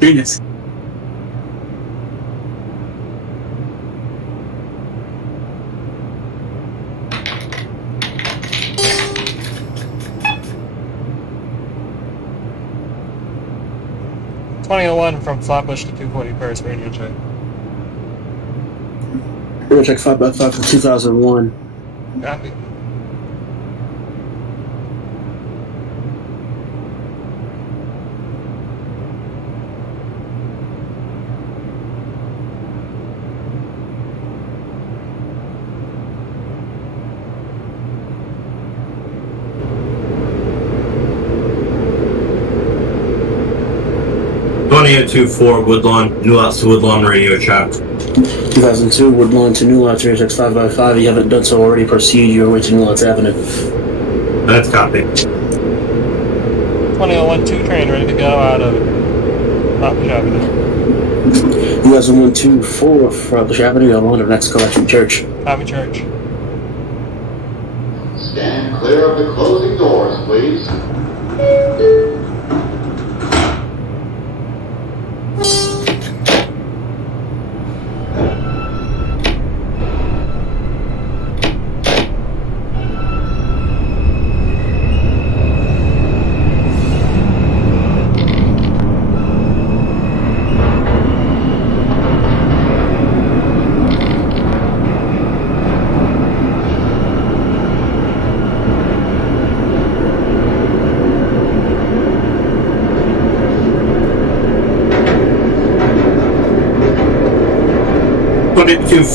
Genius. From Flatbush to 241st, radio check. Radio check 5x5 for 2001. Copy. Woodlawn, New Lots to Woodlawn radio check. 2002 Woodlawn to New Lots, radio check 5x5. You haven't done so already. Proceed your way to New Lots Avenue. That's copy. 2 train ready to go out of Flatbush Avenue. 2001-24 Flatbush Avenue, on to next collection church. Copy church. Stand clear of the closing doors, please.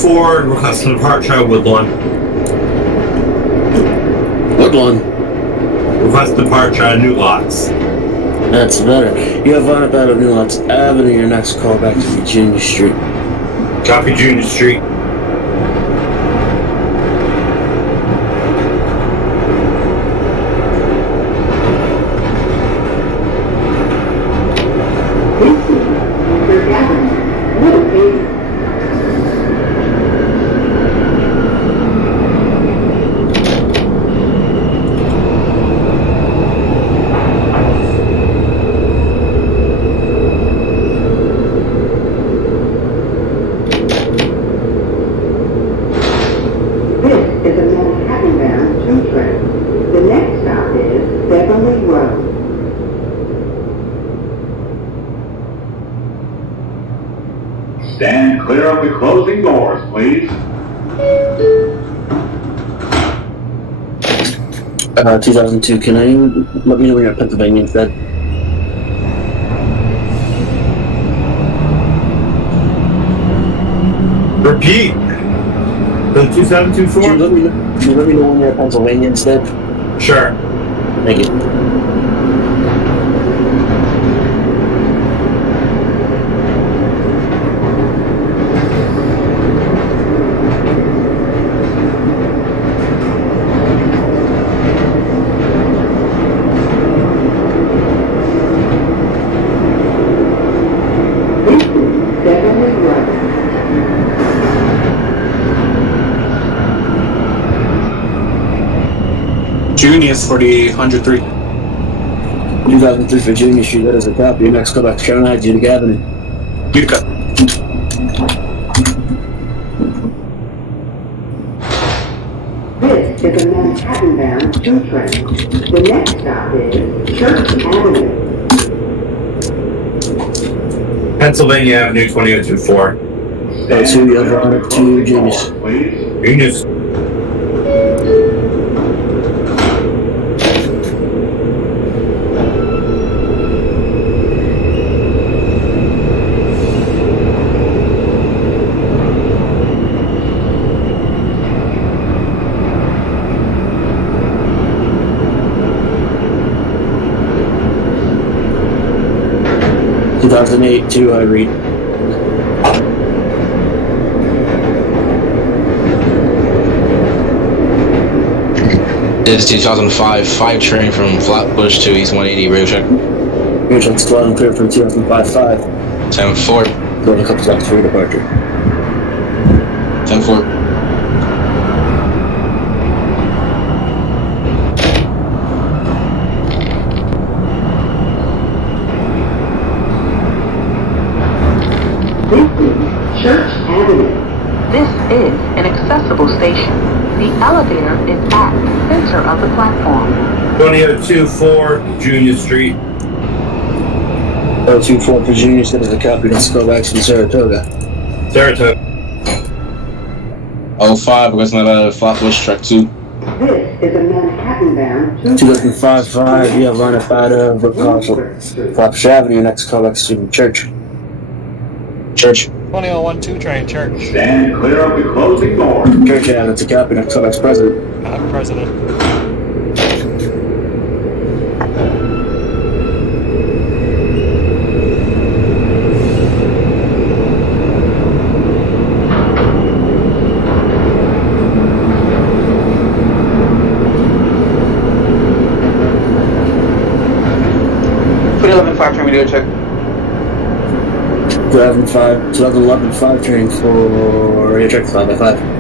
Forward, requesting departure Woodlawn. Woodlawn. Request departure New Lots. That's better. You have on about New Lots Avenue. Your next call back to Virginia Street. Copy Junior Street. Stand clear of the closing doors, please. 2002, can I let me know when you're at Pennsylvania instead? Repeat. The 2724? Can you let me know when you're at Pennsylvania instead? Sure. Thank you. Junius for the 103. 2003 Virginia Street, that is a copy. Your next call back to Sharon Heights, Utica Avenue. Utica. This is a Manhattan-bound 2 train. The next stop is Church Avenue. Pennsylvania Avenue 2024. That's who you have on to Genius. Genius. In 2008 too, I read. It's 2005, 5 train from Flatbush to East 180, radio check. Radio check still out and clear from 2005-5. 10-4. Going a couple stops for your departure. 10-4. local station. The elevator is at the center of the platform. 2024 Junior Street. 024 Virginia, set as a copy. Let's go back to Saratoga. Saratoga. 05, requesting out of Flatbush, track 2. This is a Manhattan-bound 2055, you have line up out of Flatbush Avenue, next call back to Church. Church. 2012 train, Church. Stand clear of the closing doors. Church Avenue, that's a copy. Next call back to President. President. Check. 2011 5 train for radio check 5x5.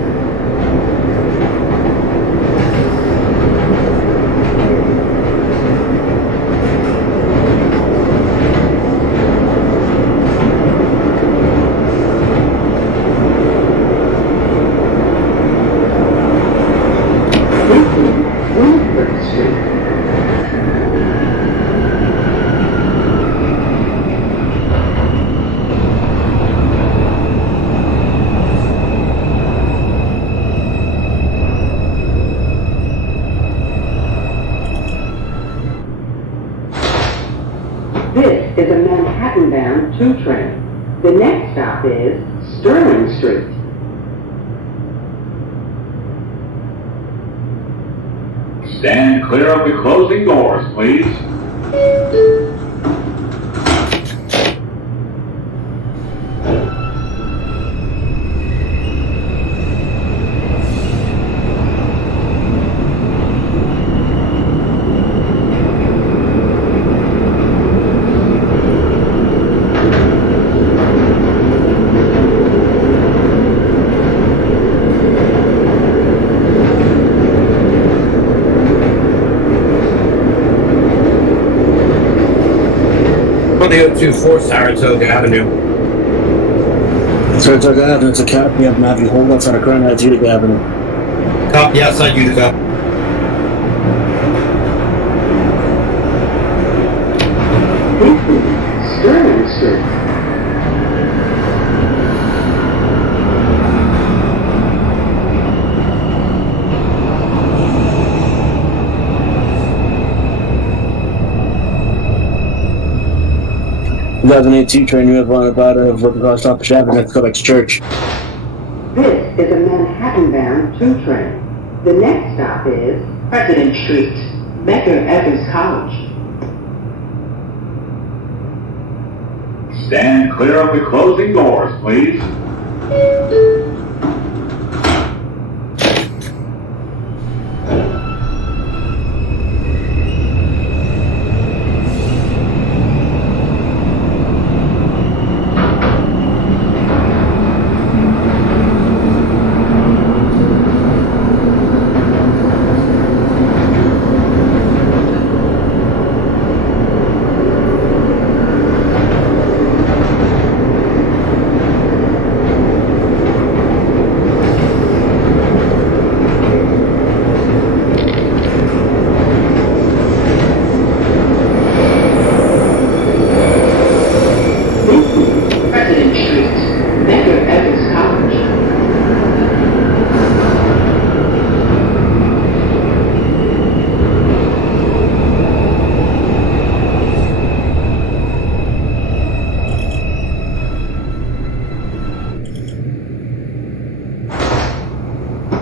This is a Manhattan-bound 2 train. The next stop is Sterling Street. Stand clear of the closing doors, please. .024 Saratoga Avenue. Saratoga Avenue, it's a copy. I'm having hold outside of Crown Heights, Utica Avenue. Copy outside Utica. Sterling Street. The 2002 train, you have line up out of Flatbush Avenue, next call back to Church. This is a Manhattan-bound 2 train. The next stop is President Street, Medgar Evers College. Stand clear of the closing doors, please.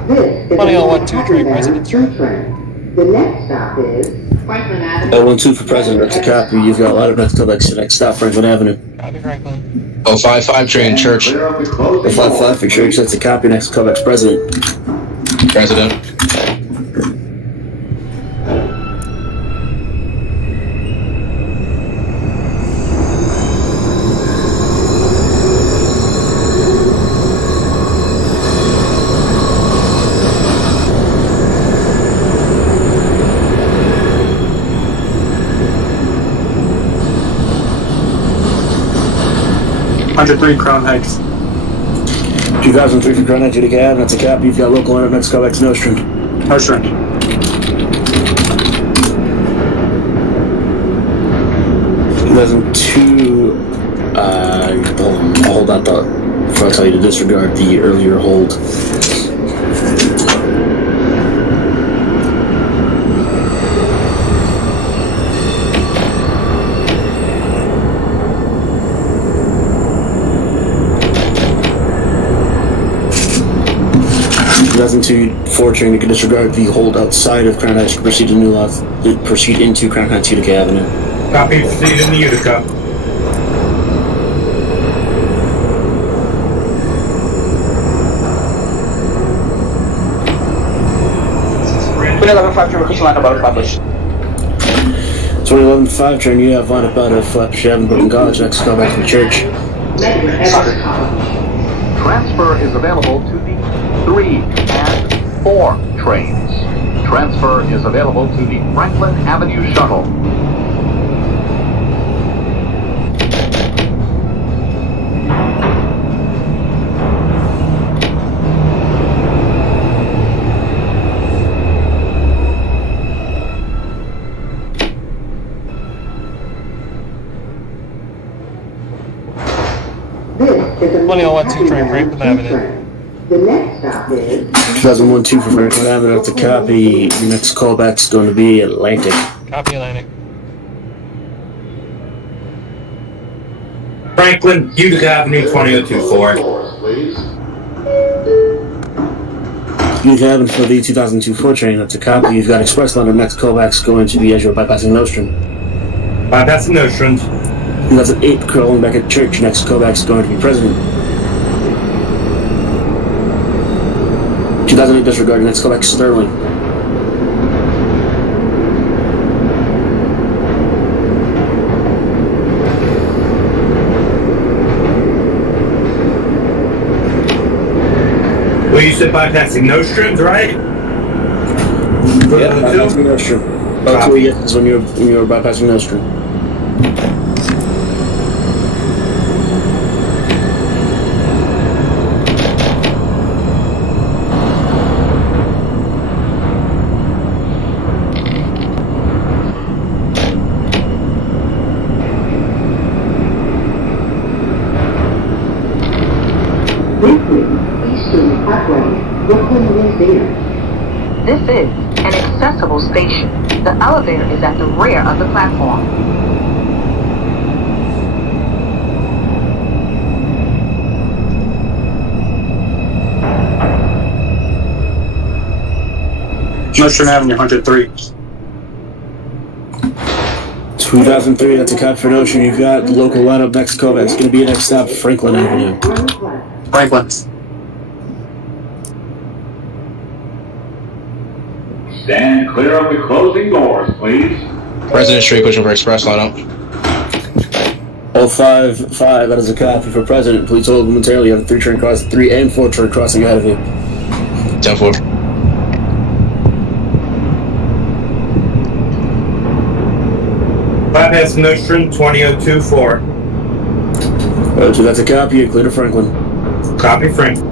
This is 2012 train, President. Train. The next stop is Franklin Avenue. L12 for President, that's a copy. You've got a lot of next call back to next stop, Franklin Avenue. Copy, Franklin. 055 train, Church. Clear of the closing The 55 for Church, that's a copy. Next call back to President. President. $103 Crown Heights. 2003 for Crown Judica Ave, that's a copy. You've got local lineup next callback to Nostrand. Nostrand. 2002, I'll hold that thought before I tell you to disregard the earlier hold. Train, you can disregard the hold outside of Crown Heights, proceed to New Lot, proceed into Crown Heights Utica Avenue. Copy, proceed in the Utica. Line about Flatbush. 2011-5 train, you have line up out of Flatbush Avenue, Brooklyn College, next call back to church. Transfer is available to the 3 and 4 trains. Transfer is available to the Franklin Avenue Shuttle. This is a 2012 train, Franklin Avenue. The next stop is 2001-2 for Franklin Avenue, that's a copy. Your next callback's going to be Atlantic. Copy Atlantic. Franklin, Utica Avenue, 2024. Utica Avenue for the 2002-4 train, that's a copy. You've got express line, next callback's going to be as you're bypassing Nostrand. Bypassing Nostrand. 2008 crawling back at church, next callback's going to be President. 2008 disregard, next callback Sterling. Well, you said bypassing Nostrand, right? Yeah, bypassing Nostrand. Oh, yes, when you're bypassing Nostrand. This is an accessible station. The elevator is at the rear of the platform. Nostrand Avenue, 103. 2003, that's a cop for Nostrand. You've got local lineup next callback. It's going to be a next stop, Franklin Avenue. Franklin. Stand clear of the closing doors, please. President Street, pushing for express lineup. 055, that is a copy for President. Please hold momentarily. You have a 3 train crossing, 3 and 4 train crossing ahead of you. 10-4. Bypassing Nostrand, 2002-4. 02, that's a copy. You're clear to Franklin. Copy, Franklin.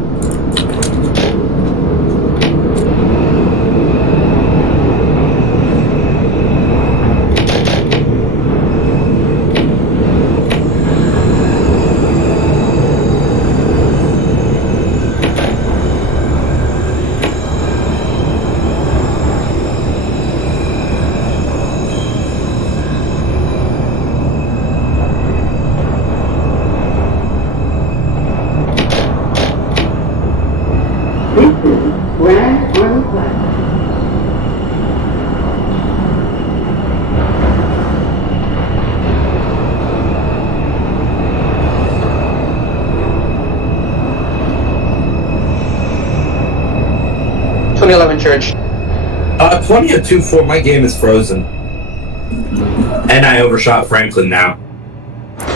Grand Army Plaza. Church. 2002-4, my game is frozen. And I overshot Franklin now.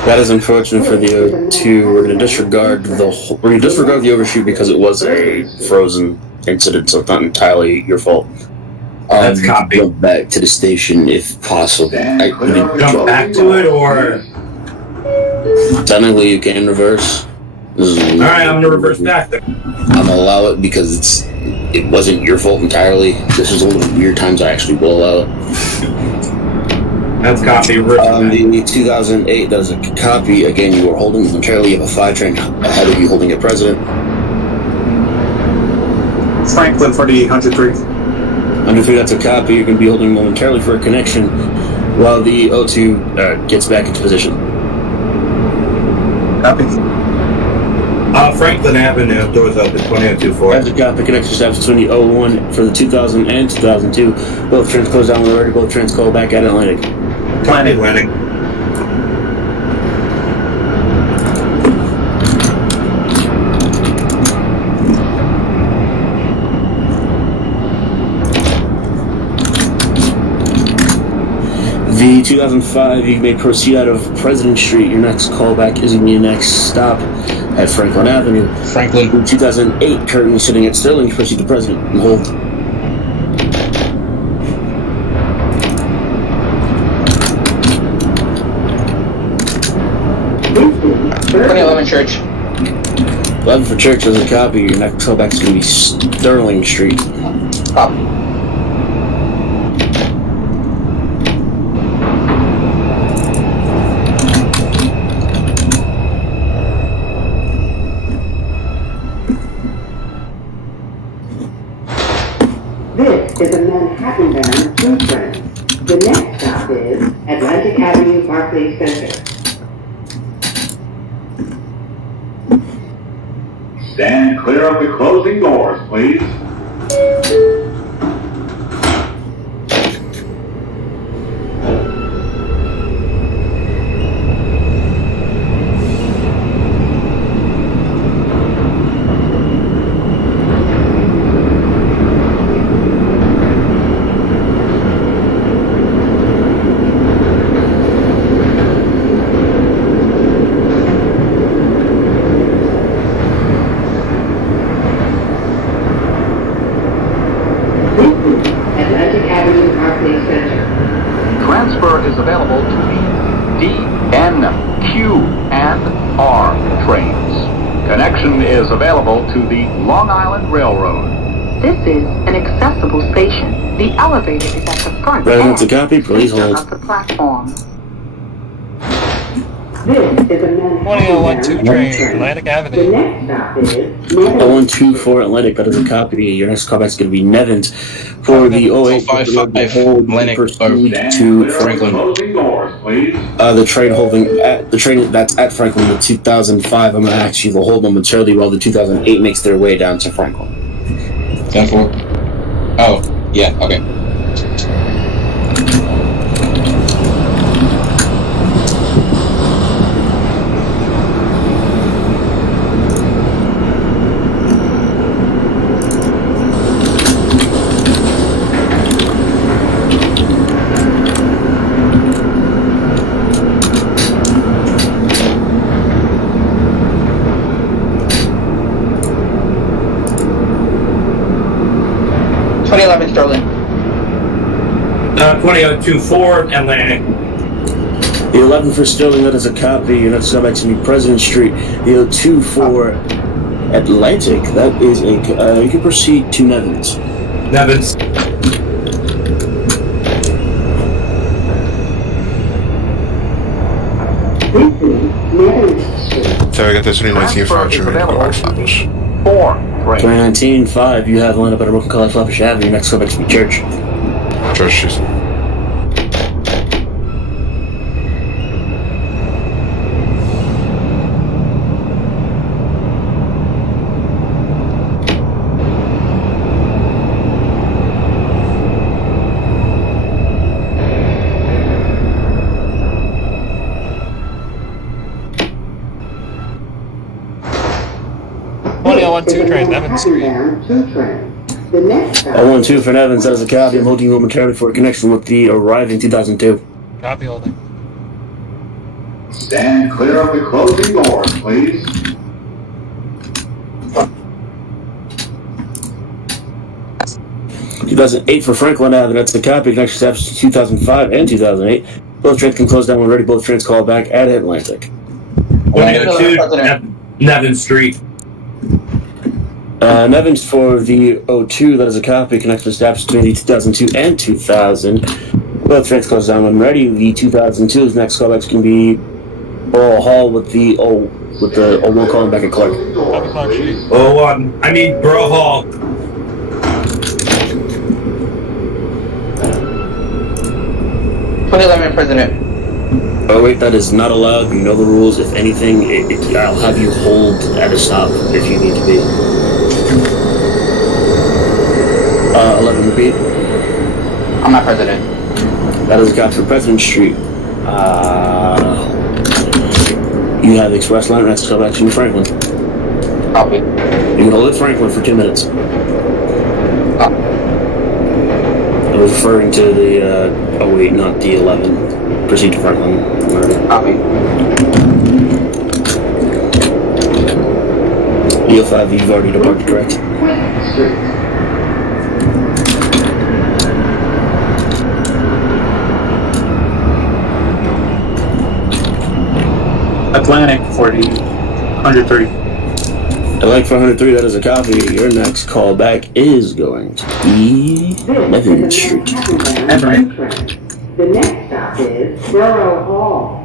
That is unfortunate for the 02. We're going to disregard the overshoot because it was a frozen incident, so it's not entirely your fault. That's copy. Jump back to the station if possible. Jump back to it, or technically you can reverse. Alright, I'm gonna reverse back there. I'm gonna allow it because it wasn't your fault entirely. This is one of the weird times I actually will allow it. That's copy. The 2008, that is a copy. Again, you are holding momentarily. You have a 5 train ahead of you holding a president. Franklin for the 103. 103, that's a copy. You're going to be holding momentarily for a connection while the O2 gets back into position. Copy. Franklin Avenue, doors open, 20024. That's a copy. Connection stops between the 01 for the 2000 and 2002. Both trains close down when they're ready. Both trains call back at Atlantic. Copy, Atlantic. The 2005, you may proceed out of President Street. Your next callback is going to be your next stop at Franklin Avenue. Franklin. The 2008, currently sitting at Sterling, proceed to President and hold. This is 2011 Church. 11 for Church as a copy. Your next callback is going to be Sterling Street. Copy. This is a Manhattan-bound 2 train. The next stop is Atlantic Avenue, Barclays Center. Stand clear of the closing doors, please. Atlantic Avenue, Barclays Center. Transfer is available to the D, N, Q, and R trains. Connection is available to the Long Island Railroad. This is an accessible station. The elevator is at the front Residents a copy, please hold. of the platform. This is a Manhattan-bound 2012 2 train, train. Atlantic The Avenue. next stop is 0124 Atlantic, that is a copy. Your next callback is going to be Nevins. For the 08, 555 hold Atlantic, proceed Stand to clear of the Franklin. closing doors, please. The train holding at the train that's at Franklin, the 2005. I'm going to ask you to hold momentarily while the 2008 makes their way down to Franklin. 10-4. Oh, yeah, okay. Sterling. 20024, Atlantic. The 11 for Sterling, that is a copy. Your next callback is going to be President Street. The 02 for Atlantic, that is a. You can proceed to Nevins. Nevins. This is Nevins Street. So we got this new 1905 train to go out Flatbush. 4 trains. 2019-5, you have lined up at a broken color Flatbush Avenue. Your next callback is going to be Church. Church Street. This is a train, Nevins Street. Manhattan-bound 2 train. The next stop 012 for Nevins, that is a copy. I'm holding you momentarily for a connection with the arriving 2002. Copy holding. Stand clear of the closing doors, please. – 2008 for Franklin Avenue, that's the copy. Connection steps to 2005 and 2008. Both trains can close down when ready. Both trains call back at Atlantic. 102, Nevin Street. Nevins for the 02, that is a copy. Connection established between the 2002 and 2000. Both trains closed down when ready. The 2002's next callbacks can be Borough Hall with the we'll call him back at Clark. Borough Hall. President. Oh wait, that is not allowed. You know the rules. If anything, I'll have you hold at a stop if you need to be. 11 repeat. I'm not president. That is a copy for President Street. You have the express line next call back to Franklin. Copy. You can hold it Franklin for 2 minutes. I was referring to the, oh wait, not the 11. Proceed to Franklin. Copy. EO5, you've already departed, correct? Atlantic for the 103. Atlantic for 103, that is a copy. Your next call back is going to be Nevin Street. The next stop is Borough Hall.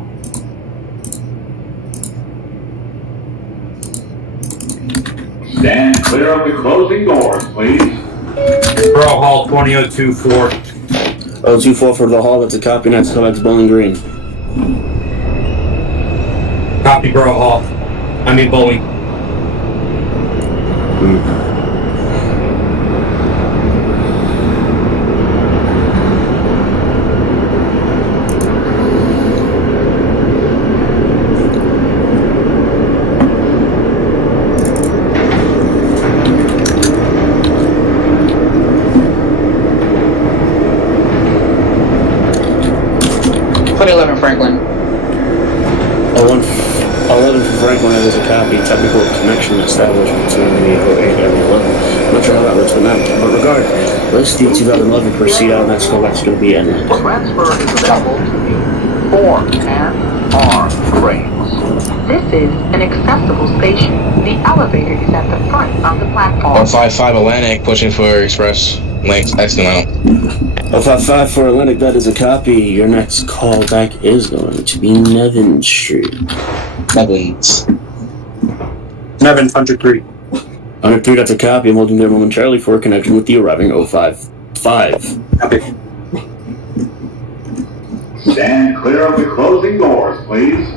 Stand clear of the closing doors, please. Borough Hall 204. 024 for the hall, that's a copy. Next call back to Bowling Green. Copy Borough Hall. Bowling. Franklin. 11 for Franklin, that is a copy. Technical connection established between the 08 and the 11. I'm not sure how that works with that, but regardless, the 2011 proceed out. Next callback is going to be N. Transfer is available to the 4 and R trains. This is an accessible station. The elevator is at the front of the platform. 155 Atlantic, pushing for express length exit out. 055 for Atlantic, that is a copy. Your next callback is going to be Nevin Street. Nevins. Nevin, 103. 103, that's a copy. I'm holding there momentarily for a connection with the arriving 055. Copy. Stand clear of the closing doors, please.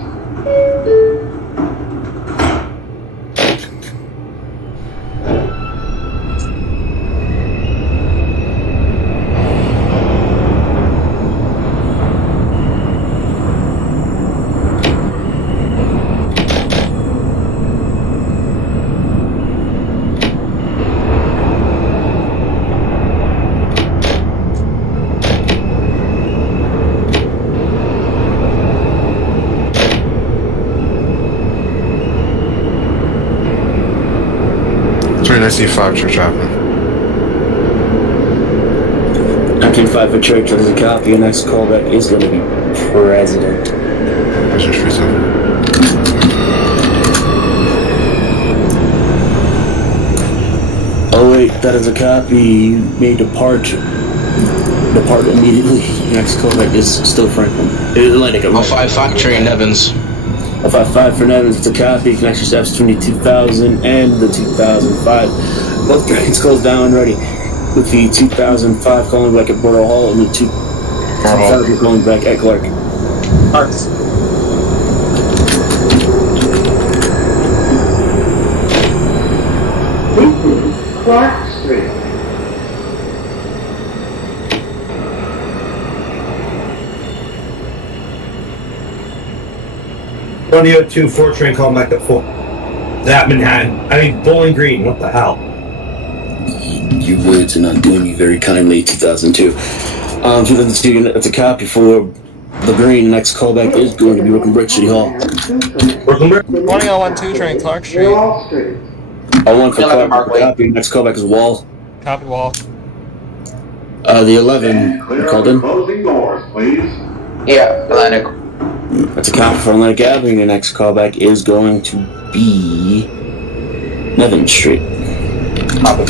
I see 5 Church Avenue. 195 for Church, that is a copy. Your next callback is going to be President. President Street 7. Oh wait, that is a copy. You may depart immediately. Your next callback is still Franklin. Atlantic. 055 train Nevins. 055 for Nevins, it's a copy. Connection steps between the 2000 and the 2005. Both trains closed down and ready. With the 2005 calling back at Borough Hall and the 2005 calling back at Clark. Arts. This is Clark Street. Two 4 train calling back at 4. That Manhattan. Bowling Green. What the hell? Your words are not doing me very kindly, 2002. 2002, that's a copy for the Green. Next callback is going to be Brooklyn Bridge City Hall. Brooklyn Bridge? 1012 train Clark Street. Wall Street. 01 for Clark, copy. Next callback is Wall. Copy Wall. The 11, Stand clear called of in. the closing doors, please. Yeah, Atlantic. That's a copy for Atlantic Avenue. Your next callback is going to be Nevin Street. Copy.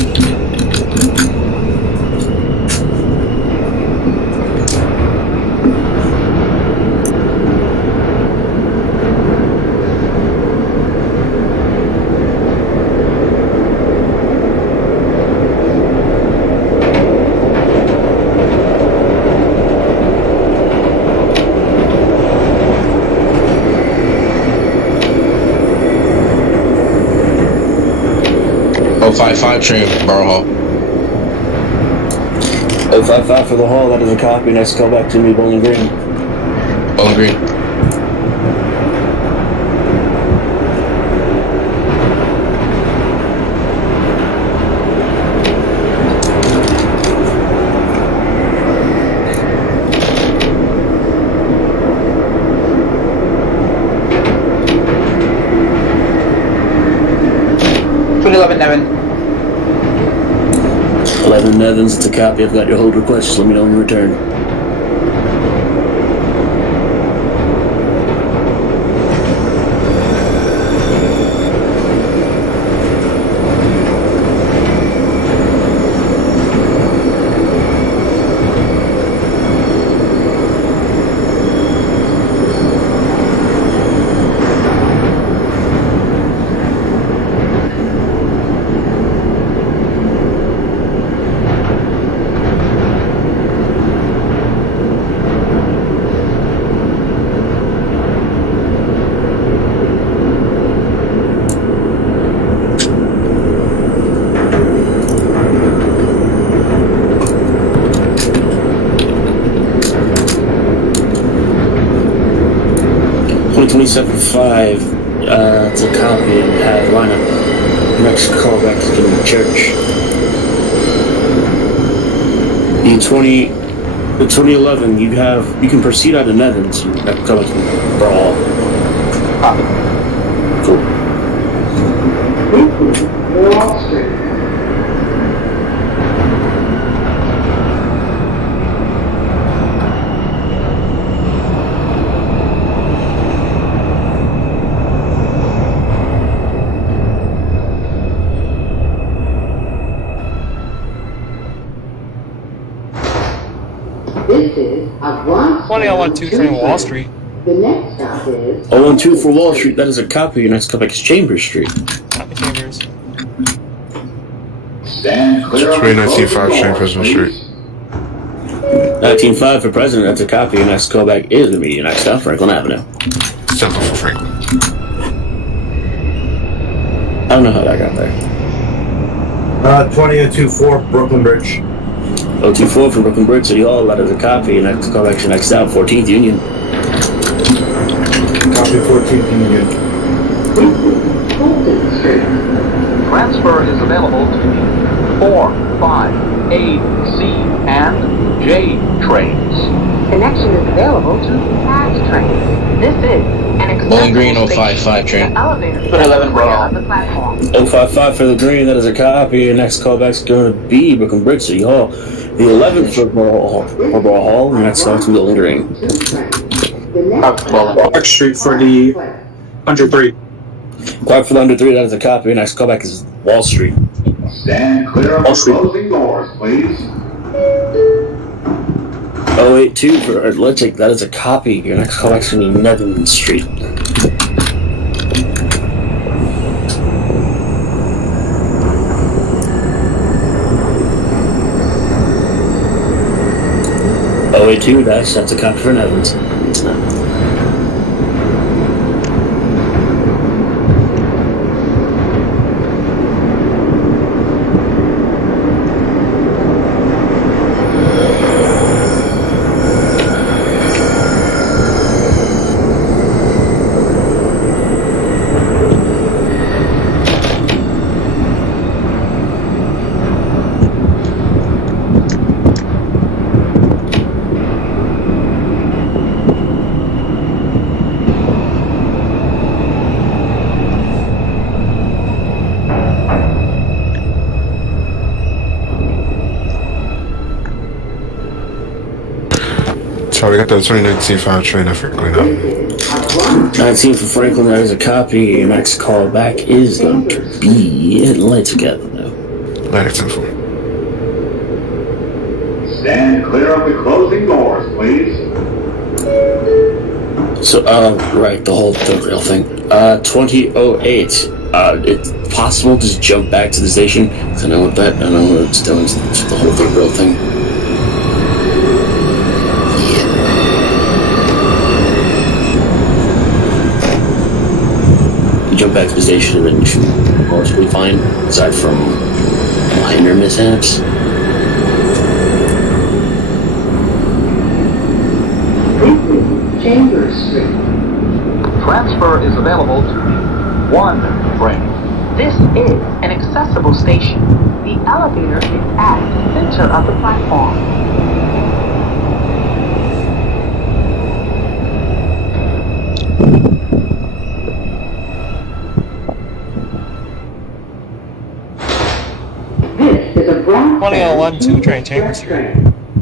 Oh, 55 train, Borough Hall. 055 for the hall, that is a copy. Next call back to me, Bowling Green. Bowling Green. Nevin. 11 Nevins, it's a copy. I've got your hold request. Just let me know when you return. .27.5, it's a copy and have lineup. Next callback is going to be church. The 2011, you can proceed out of Nevins. That callback can brawl. Cool. Wall Street. This is a 142 train Wall Street. The next stop is 012 for Wall Street, that is a copy. Your next callback is Chambers Street. Copy Chambers. Stand clear of the 29C5 closing train, doors, President please. Street. 19.5 for President, that's a copy. Your next callback is the media. Next stop, Franklin Avenue. Central for Franklin. I don't know how that got there. 20024 Brooklyn Bridge. 024 for Brooklyn Bridge City Hall, that is a copy. Your next callback is next stop, 14th Union. Copy 14th Union. Fulton Street. Transfer is available to the 4, 5, A, C, and J trains. Connection is available to fast trains. This is an accessible Bowling Green station. 055 train. The elevator is 11 on Borough. the platform. 055 for the green, that is a copy. Your next callback is going to be Brooklyn Bridge City Hall. The 11th for Borough Hall. Your next stop is Bowling Green. The next stop is Clark Street for the 103. Clark for the under 3, that is a copy. Your next callback is Wall Street. Stand clear of Wall the Street. closing doors, please. 082 for Atlantic, that is a copy. Your next callback is going to be Nevin Street. that's a copy for Nevins. It's not. So we got the 29C5 train at Franklin Avenue. 19 for Franklin, that is a copy. Your next call back is going to be Light Together now. Atlantic Central. Stand clear of the closing doors, please. So, right, the real thing. 2008. It's possible to just jump back to the station. I know what that, I know what it's doing. It's the whole real thing. You jump back to the station and then you should be relatively fine, aside from minor mishaps. Chambers Street. Transfer is available to one train. This is an accessible station. The elevator is at the center of the platform. This is a Bronx 2001 2-train Chambers Street.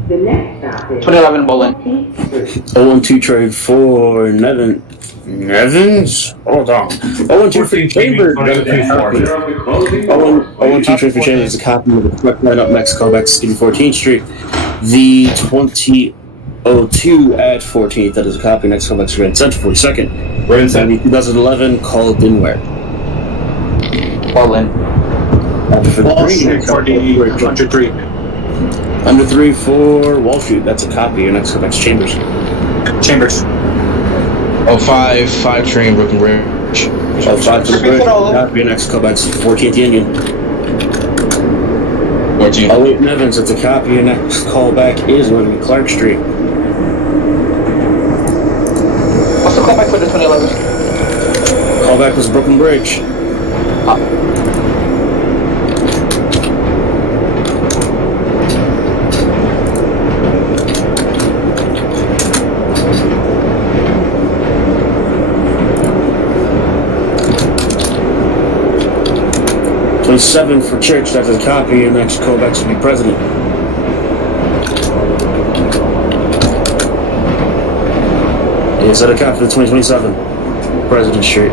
The next stop is 2011 Bowling. 012 trade for Nevins? Hold on. 012 for Chambers. 012 trade for Chambers is a copy of the correct line up next. Call back to City 14th Street. The 2002 at 14th, that is a copy. Next call back to Grand Central 42nd. Grand Central. 2011 called in where? Bowling. Wall Street for the 103. Under 3 for Wall Street, that's a copy. Your next call back to Chambers. Chambers. 5 train, Brooklyn Bridge. 5 to the bridge. Copy. Your next call back to 14th Union. 14. 08 Nevins, that's a copy. Your next call back is going to be Clark Street. What's the callback for the 2011? Callback was Brooklyn Bridge. 27 for Church, that's a copy. Your next callback should be President. Is that a copy for the 2027? President Street.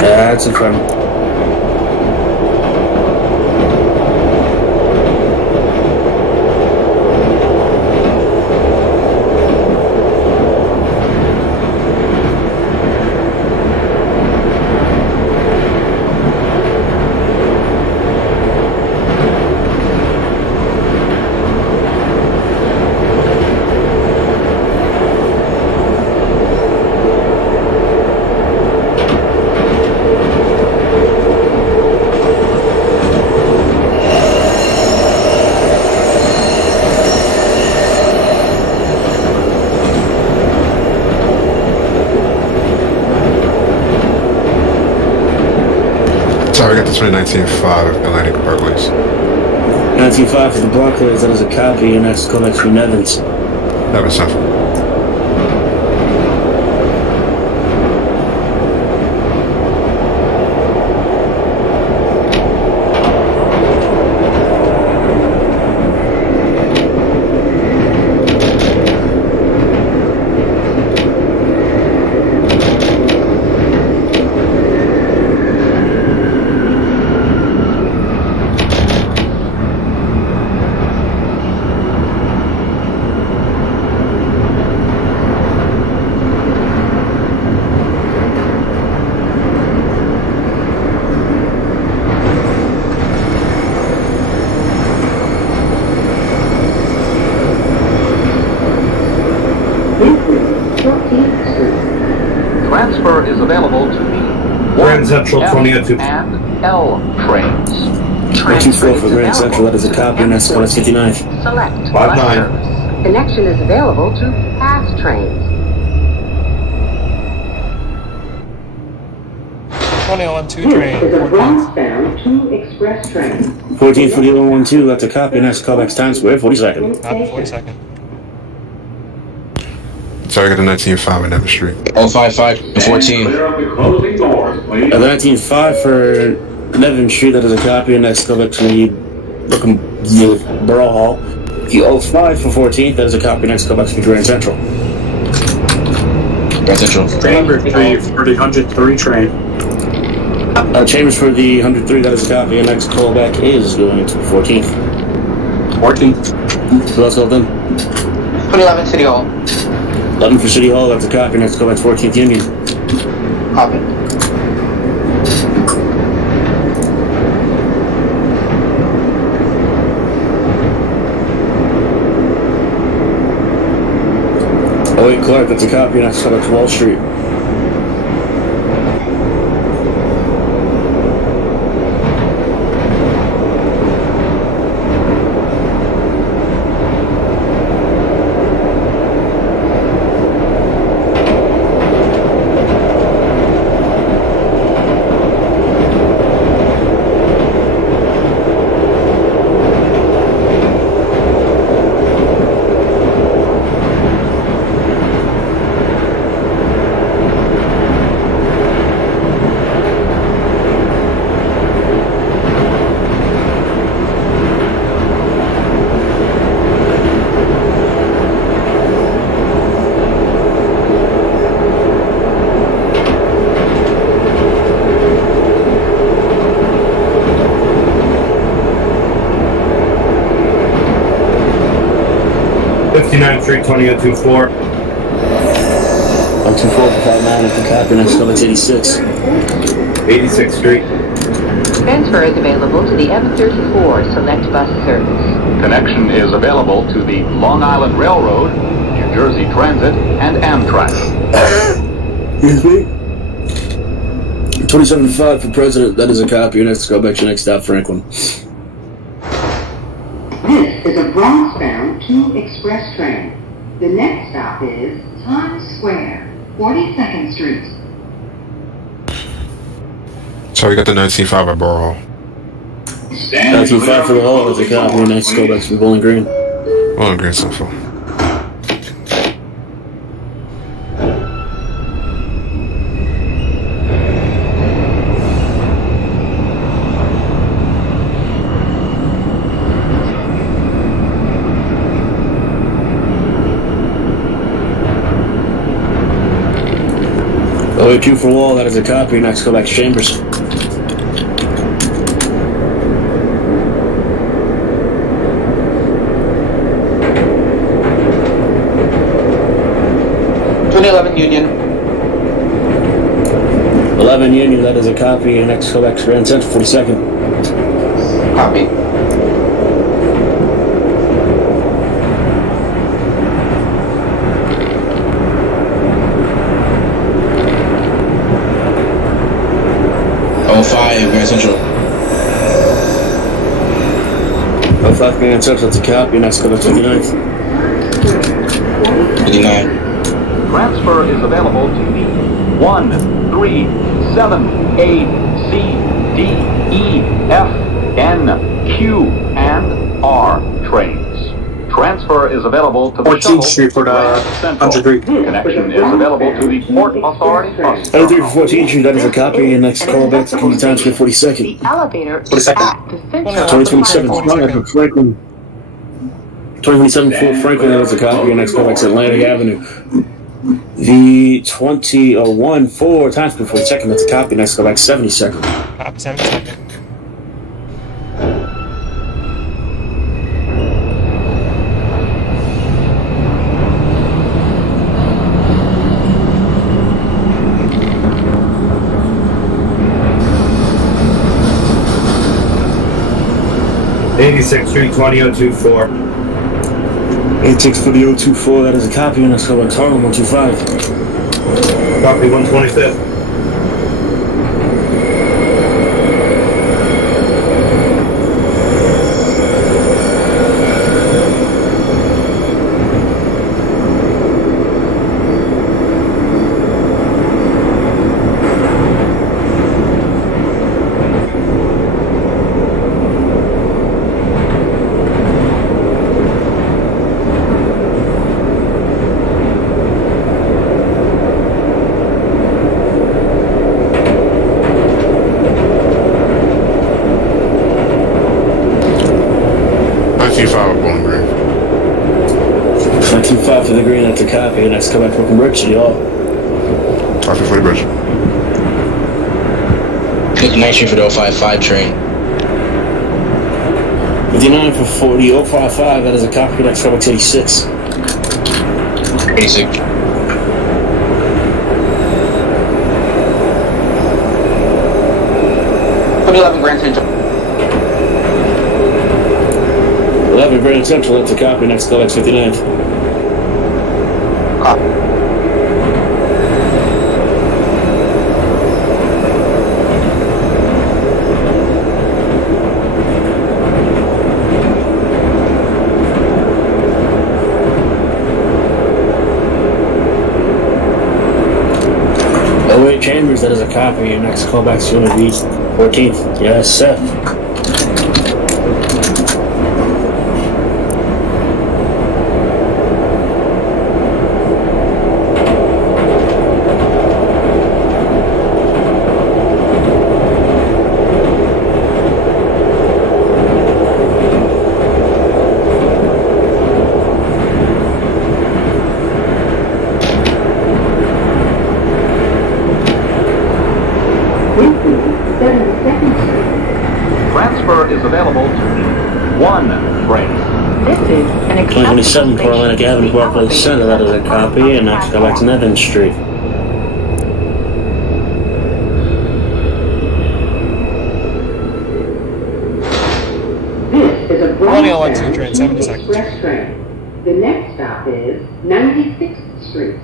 That's in front. Sorry, we got the 2019-5 Atlantic Barclays. 19.5 for the Barclays, that is a copy. Your next callback should be Nevins. Nevins Central. Transfer is available to the Grand Central 2002 and L trains. 124 for Grand Central, that is a copy. Your next callback 59th. Select 5-9. bus service. Connection is available to fast trains. 2001 This 2-train. is a Bronx-bound 2 express train. 14 for the 012, that's a copy. Next callback's Times Square, 42nd. Copy 42nd. Sorry, we got the 19-5 at Nevins Street. 055 and 14. Clear of the closing doors, please. 19.5 for Nevin Street, that is a copy. Next callback to the Brooklyn Borough Hall. The 05 for 14th, that is a copy. Next, go back to Grand Central. Grand Central. Chamber 3 for the 103 train. Chambers for the 103, that is a copy. And next callback is going to 14th. 14th. Who else called them? 2011 City Hall. 11 for City Hall, that's a copy. Next callback 14th Union. Copy. Oh wait, Clark, that's a copy. Next callback Wall Street. Street 20024. 124 for 59 at the copy. Next callback 86. 86th Street. Transfer is available to the M34 Select Bus Service. Connection is available to the Long Island Railroad, New Jersey Transit, and Amtrak. Excuse me? 27.5 for President, that is a copy. Next callback to next stop Franklin. This is a Bronx-bound 2 express train. The next stop is Times Square, 42nd Street. So we got the 19.5 at Borough Hall. 19.5 for the Hall, that's a copy. Next callback to Bowling Green. Bowling Green so far. Oh, 2 for Wall, that is a copy. Next callback to Chambers. Union. 11 Union, that is a copy. And next callback to Grand Central, 42nd. Copy. Grand Central. 05 Grand Central, that's a copy. Next callback to 59th. 59. Transfer is available to the 1, 3, 7, A, C, D, E, F, N, Q, and R trains. Transfer is available to the 14th Street for the 103. Connection is available to the Port Authority bus. 03 for 14th Street, that is a copy. And next callback to King Times Square, 42nd. The elevator is 42nd. at the center of the 2027 platform. for Franklin. 2027 for Franklin, that is a copy. And next callback to Atlantic Avenue. The 2001 for Times Square, 42nd, that's a copy. Next callback 72nd. Copy 72nd. '86th Street 20024. 86 for the 024, that is a copy. And next callback Harlem, 125. Copy 125th. copy, and next callback Brooklyn Bridge, City Hall. Copy Flatbush. 59th Street for the 055 train. 59 for 40, 055, that is a copy, next callback 86. 86. Grand Central. 11 Grand Central, that's a copy, next callback 59th. Copy. Chambers, that is a copy. Your next callback's going to be 14th. Yes, Seth. Transfer is available to one train. This is an 2027 for Atlantic Avenue, Barclays Center, that is a copy, and next callback's Nevin Street. This is a Colonial Bronx 12 train, 70 seconds. Express train. The next stop is 96th Street.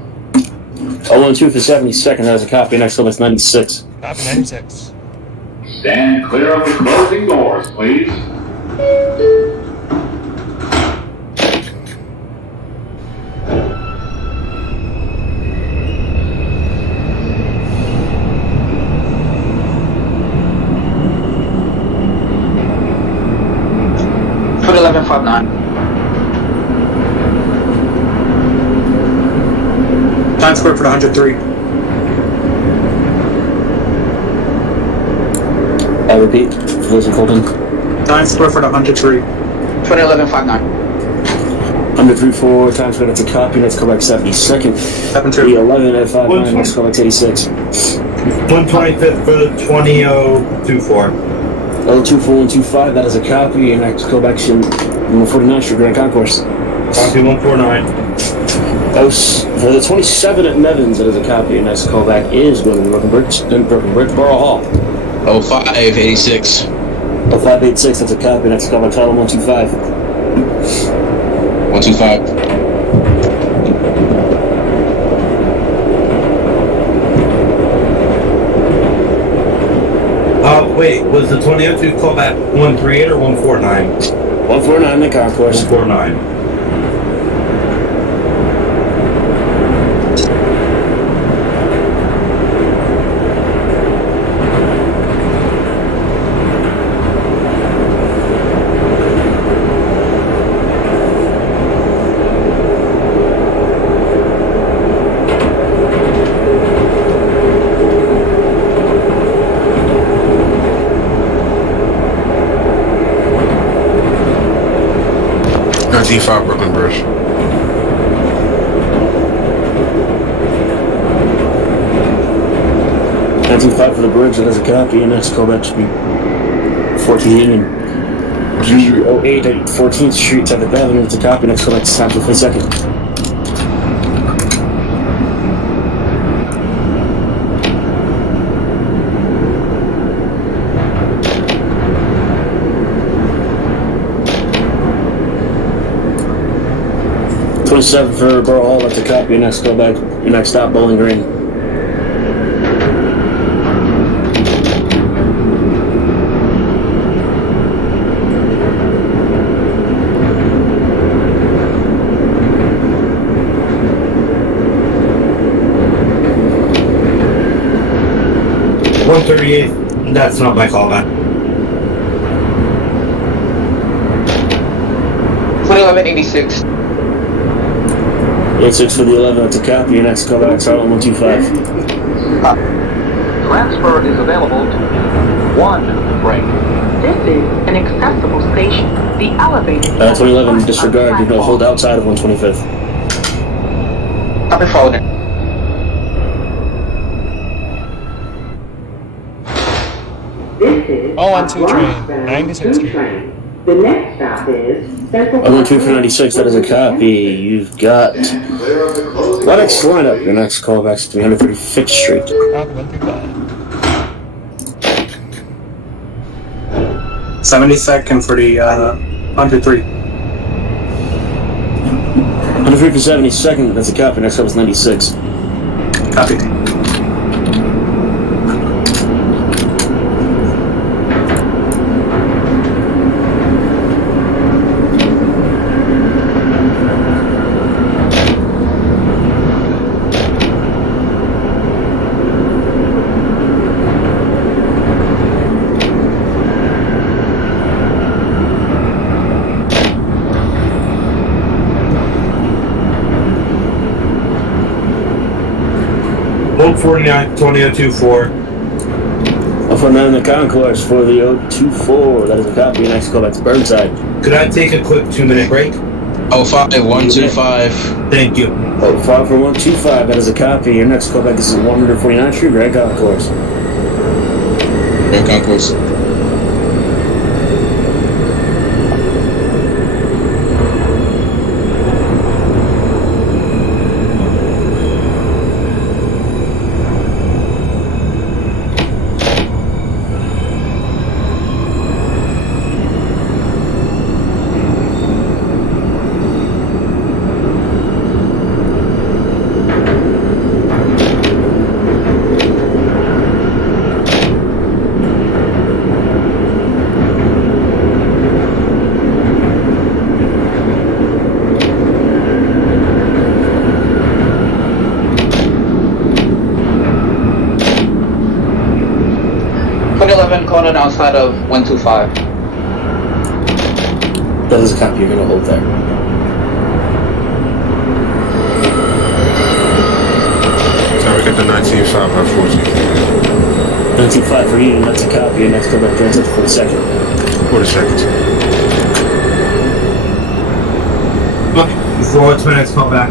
012 for 72nd, that is a copy, next callback's 96. Copy 96. Stand clear of the closing doors, please. Put 1159. Times Square for the 103. I repeat, for those who called in. Times Square for the 103. 201159. 134 times Square, that's a copy, next callback 72nd. 72. The 11 at 59, next callback 86. 125th for the 20024. 024 and 25, that is a copy, and next callback's in 149th Street, Grand Concourse. Copy 149. For the 27 at Nevins, that is a copy, and next callback is going to Brooklyn Bridge, Borough Hall. 0586. 0586, that's a copy, next callback Title 125. 125. Wait, was the 2002 callback 138 or 149? 149, the Concourse. 149. G5 Brooklyn Bridge. $19.5 for the bridge, that is a copy, and next callback should be 14 Union. G08 at 14th Street, 7th Avenue, it's a copy, next callback is time for 22nd. $27 for Borough Hall, that's a copy, your next callback, your next stop, Bowling Green. That's not my callback. 201186. 86 for the 11, that's a copy, your next callback, Charlotte 125. Transfer is available to one train. This is an accessible station. The elevator. 2011, disregard, you don't hold outside of 125th. Copy forwarded. This is Oh, on 2 train, Bronx-bound 96 2 Street. train. The next stop is Central I went 2 for 96, that is a copy. You've got FedEx lineup. Your next callback's 335th Street. Copy 135. 72nd for the 103. 103 for 72nd, that's a copy. Next up is 96. Copy. Old 49, 2024. I'll put 9 in the Concourse for the 024. That is a copy. Your next callback's Burnside. Could I take a quick 2-minute break? 05125. Thank you. 5 for 125. That is a copy. Your next callback is 149th Street, Grand Concourse. Grand Concourse. Conan outside of 125. That is a copy. You're gonna hold there. So we got the 19.5 by 14. 19.5 for you. That's a copy. Your next callback translates for the second. 40 seconds. Before what's my next call back?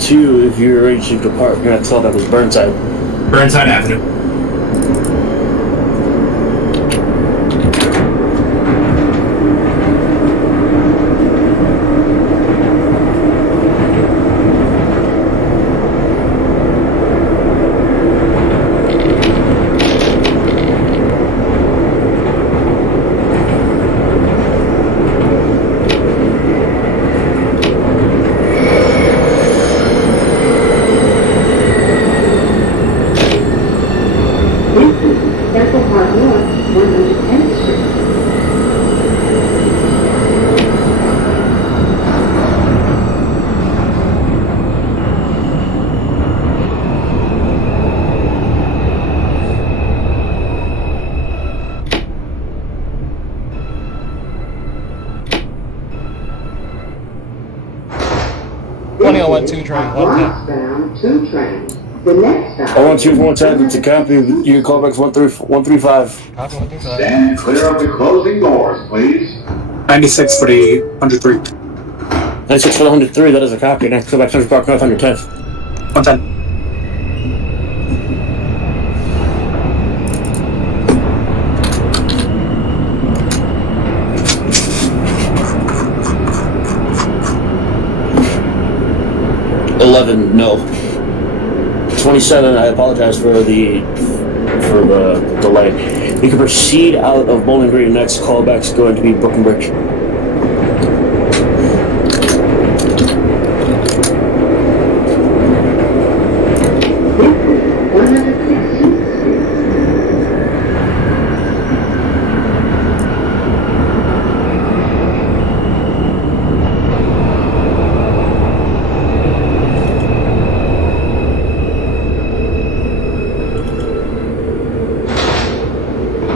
02. If you're ready to depart, your next callback was Burnside. Burnside Avenue. Bronx-bound 2 train. The next stop. 012 for 110. It's a copy. Your callback's 135. Copy 135. Stand clear of the closing doors, please. 96 for the 103. 96 for the 103. That is a copy. Next callback, Central Park North 110th. 110. No. 27. I apologize for the delay. You can proceed out of Bowling Green. Next callback's going to be Brooklyn Bridge.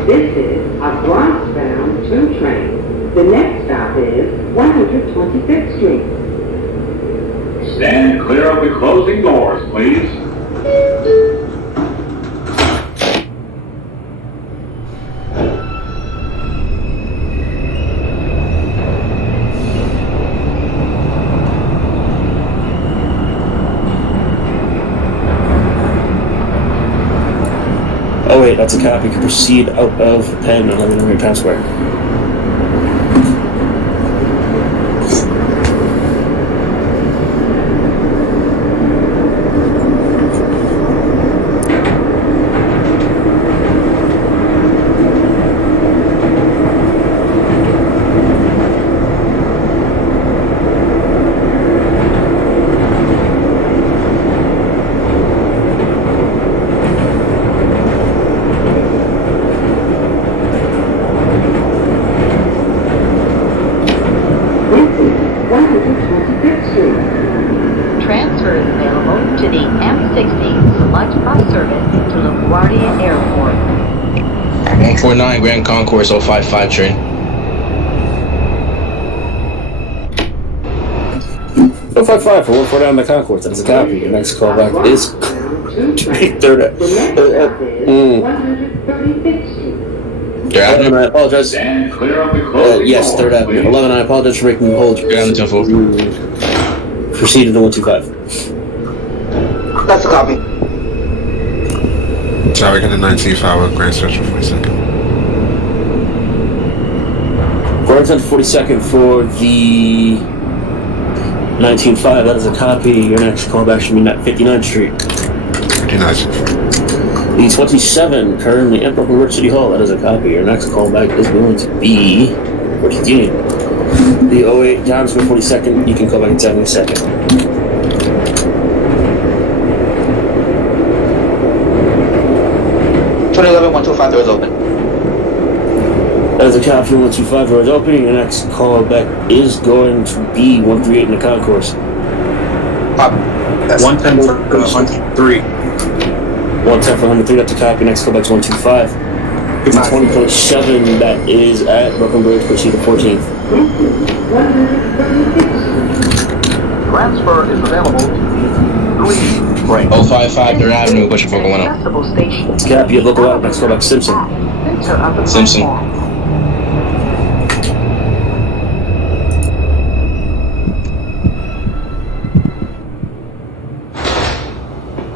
This is a Bronx-bound 2 train. The next stop is 125th Street. Stand clear of the closing doors, please. Oh wait, that's a copy. Can proceed out of Penn 11 Town Square. Transfer is available to the M60 Select Bus Service to LaGuardia Airport. 149 Grand Concourse 055 train. Oh, 55 for 149 the Concourse. That is a copy. Your next callback is third. Third Avenue? I apologize. Stand clear of the closing Yes, doors, Third Avenue. please. 11. I apologize for making you hold. You're on the 10-4. Proceed to the 125. That's a copy. Sorry, I got the 19.5 with Grand Central 42nd. Grand Central 42nd for the 19.5. That is a copy. Your next callback should be at 59th Street. 59th. The 27 currently at Brooklyn River City Hall. That is a copy. Your next callback is going to be the 08 Times Square 42nd. You can call back at 72nd. $2011 125 doors open. That is a copy. 125 doors opening. Your next callback is going to be 138 in the Concourse. Copy. 110 for 103. 110 for 103. That's a copy. Next callback's 125. The 20.7 that is at Brooklyn Bridge. Proceed to 14th. Transfer is available to the 3 train. 055 Third Avenue, Butcher Book 10. Accessible station. It's copy at local out. Next callback Simpson. Center of the Simpson. platform.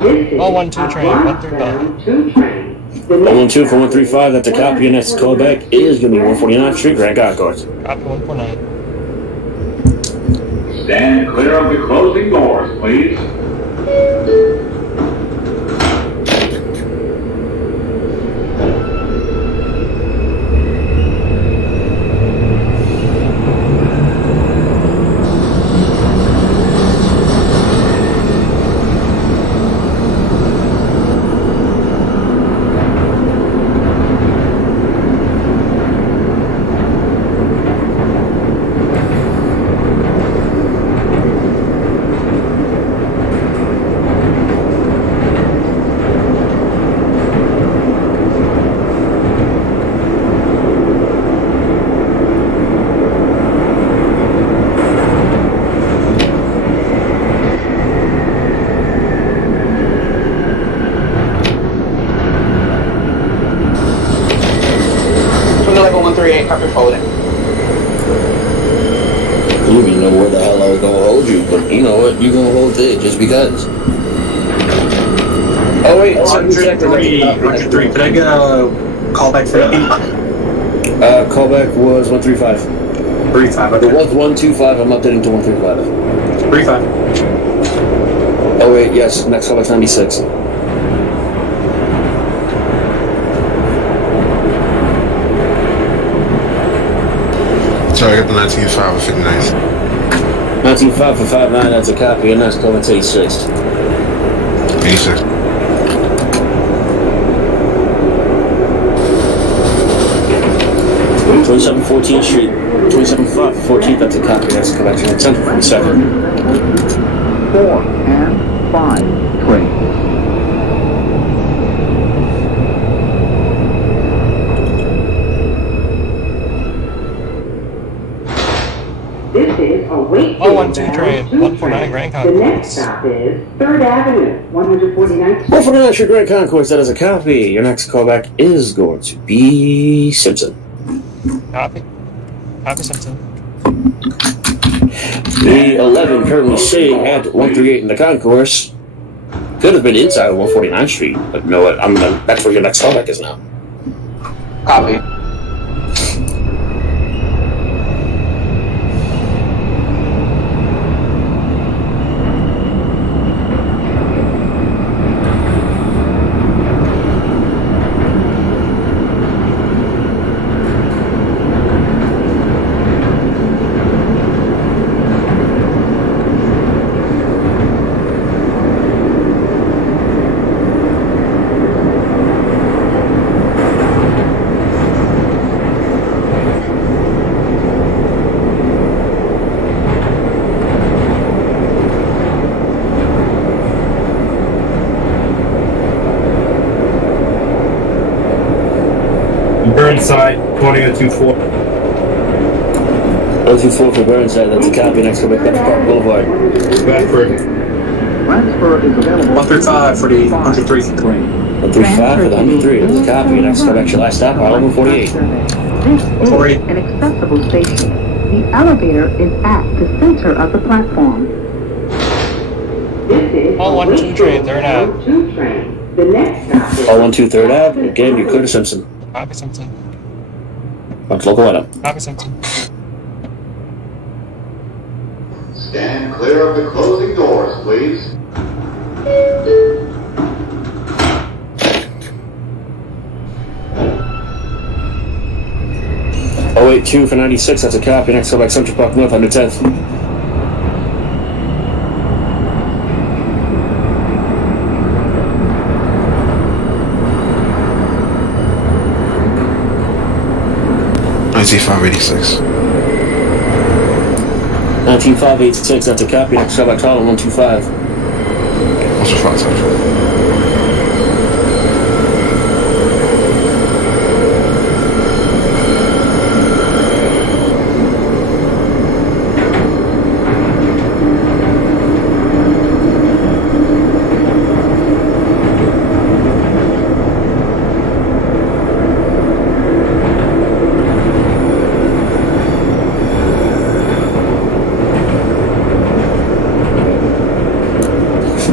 This is 012 train, a 135. 2 train. The 112 for 135. That's a copy. Your next callback is going to be 149th Street, Grand Concourse. Copy 149. Stand clear of the closing doors, please. Copy forwarding. You didn't know where the hell I was going to hold you, but you know what? You're going to hold it just because. Oh, wait. 103. 103. Could I get a callback for that? Callback was 135. 35. It Okay. was 125. I'm updating to 135. 35. Oh, wait. Yes. Next callback's 96. Sorry, I got the 19.5 with 59th. 19.5 for 5.9. That's a copy. And next callback's 86. 86. Twenty-seven 14th Street. 27.5 for 14th. That's a copy. Next callback's 10 for 42nd. 4 and 5 trains. This is a Wakefield 012 train, 149 Grand The next Concourse. stop is 3rd Avenue, 149th Street. 149th Street Grand Concourse. That is a copy. Your next callback is going to be Simpson. Copy. Copy Simpson. The 11 currently sitting at 138 in the Concourse. Could have been inside of 149th Street, but no, that's where your next callback is now. Copy. Burnside, 2024. 024 for Burnside, that's a copy. Next callback, Bedford Park Boulevard. Bedford. Transfer is available. 135 for the 103. 135 for the 103, that's a copy. Next callback, your last stop, Harlem 148. This is an accessible station. The elevator is at the center of the platform. This is All 123, third Ave. 2 train. The next stop is R142 3rd Ave, again, you're clear to Simpson. Copy Simpson. Bunch local item. Copy Simpson. Stand clear of the closing doors, please. Oh, 082 for 96, that's a copy. Next callback, Central Park North, 110th. NYC 19586, that's a copy. Next callback, Harlem 125. What's your front side?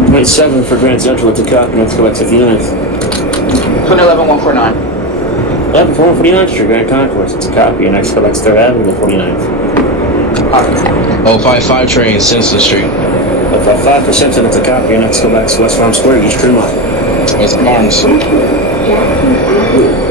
Point 7 for Grand Central, that's a copy. Next callback, 59th. 2011 149. 11 for 149th Street, Grand Concourse, it's a copy. Next callback, 3rd Avenue, 149th. 055 train, Simpson Street. 055 for Simpson, it's a copy. Next callback, West Farm Square, East Tremont. West Barnes. Jackson Avenue.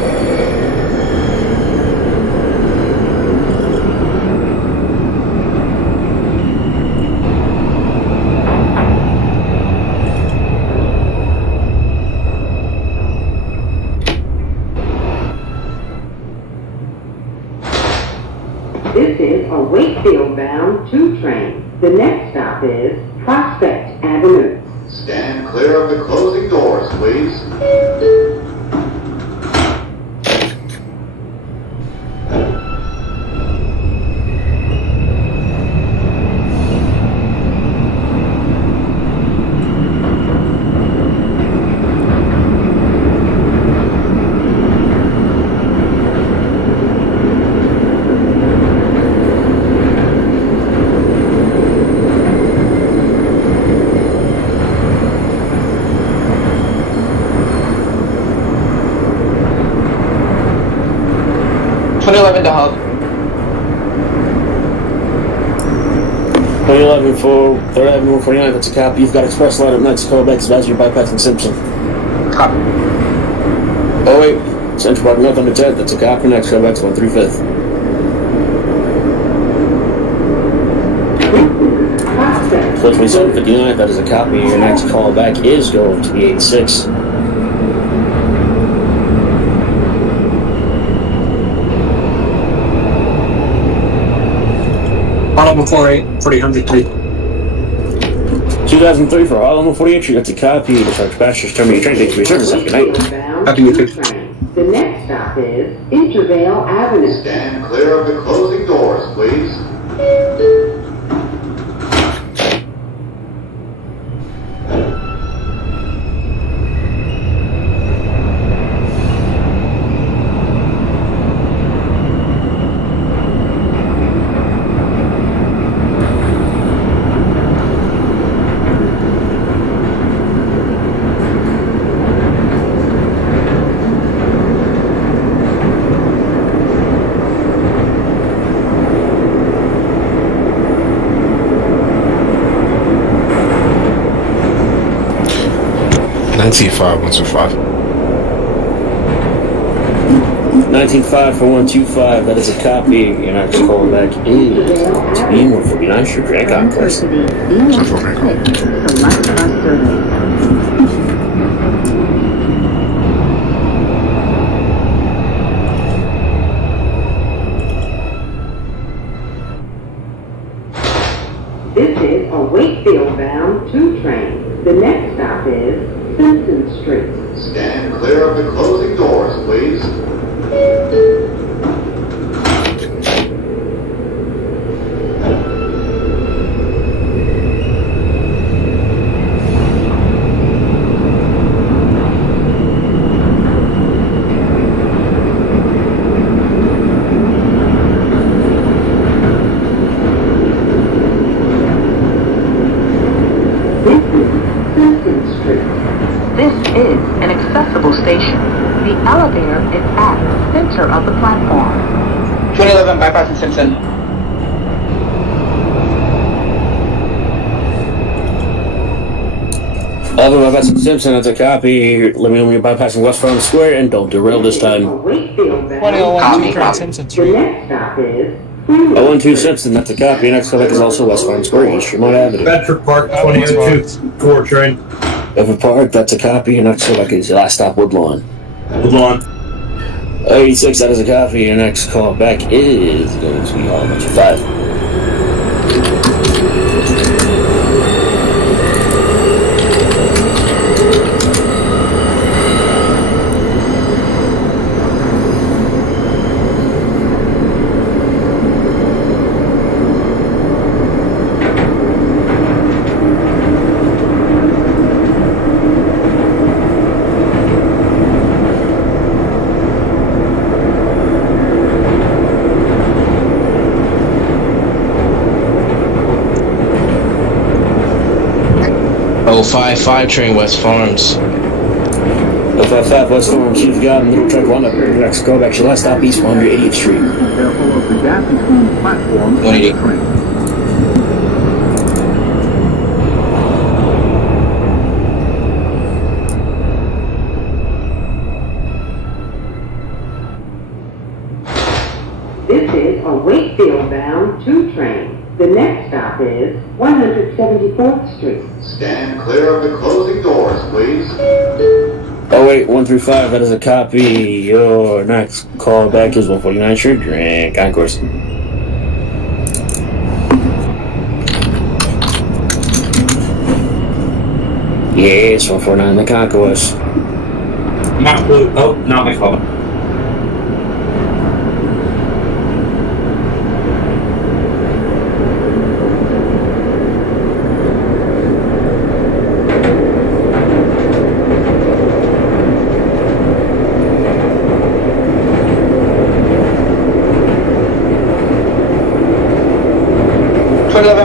This is a Wakefield-bound 2 train. The next stop is Prospect Avenue. Stand clear of the closing doors, please. The hub. 2011 for 3rd Avenue, 149, that's a copy. You've got express line up next, callback, advisory bypassing Simpson. Copy. Oh wait, Central Park North, 110th, that's a copy. Next callback, 135th. So 2759, that is a copy. Your next callback is going to be 86. Harlem 48 for the 103. 2003 for Harlem 148, you got the copy. The charge passengers terminate your train. Thanks for your service. Have a good night. Happy New Year. The next stop is Intervale Avenue. Stand clear of the closing doors, please. 19.5, 125. 19.5 for 125, that is a copy. Your next callback is in 149 Street, Grand Concourse. This is a Wakefield-bound 2 train. The next stop is Simpson Street. Stand clear of the closing doors, please. This is an accessible station. The elevator is at the center of the platform. 2011 bypassing Simpson. Although I've got some Simpson, that's a copy. Let me know when you're bypassing West Farm Square and don't derail this time. 2001 train Simpson Street. The next stop is 012 Simpson, that's a copy. Next callback is also West Farm Square, East Tremont Avenue. Bedford Park, 2024 train. Bedford Park, that's a copy. Your next callback is last stop Woodlawn. Woodlawn. 86, that is a copy. Your next callback is going to be R142. Oh, 55 train West Farms. 055 West Farms, you've got middle track 1 up here. Your next callback is your last stop East 180th Street. 180. This is a Wakefield-bound 2 train. The next stop is 174th Street. Stand clear of the closing doors, please. 08135, that is a copy. Your next callback is 149 Street, Grand Concourse. Yes, 149 the Concourse. Not blue. Oh, not my color.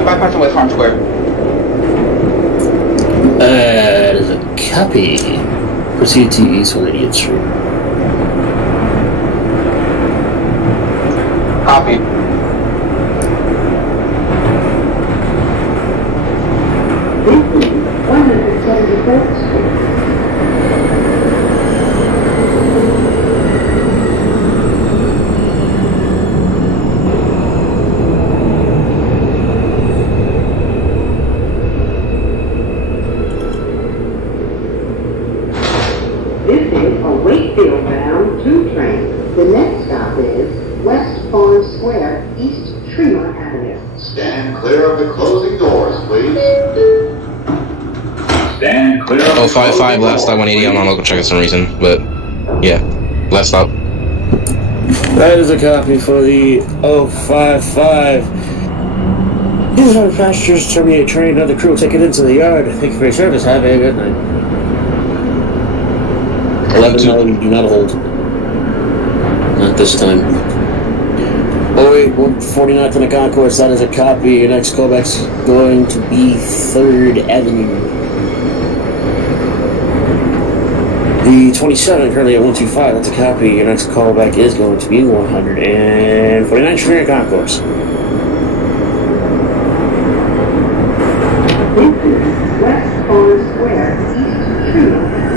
Bypassing West Farm Square. That is a copy. Proceed to East 180th Street. Copy. This is 174th Street. This is a Wakefield-bound 2 train. The next stop is West Farm Square, East Tremont Avenue. Stand clear of the closing doors, please. Stand clear of Oh, the 55 closing last stop doors, 180. I'm please. not gonna check for some reason, but yeah, last stop. That is a copy for the 055. These are passengers terminate train. Another crew will take it into the yard. Thank you for your service. Have a good night. 11 no, you do not hold. Not this time. 08149 on the Concourse, that is a copy. Your next callback's going to be 3rd Avenue. The 27, currently at 125, that's a copy. Your next callback is going to be 149 Street Concourse. This is West Farm Square, East Tremont Avenue.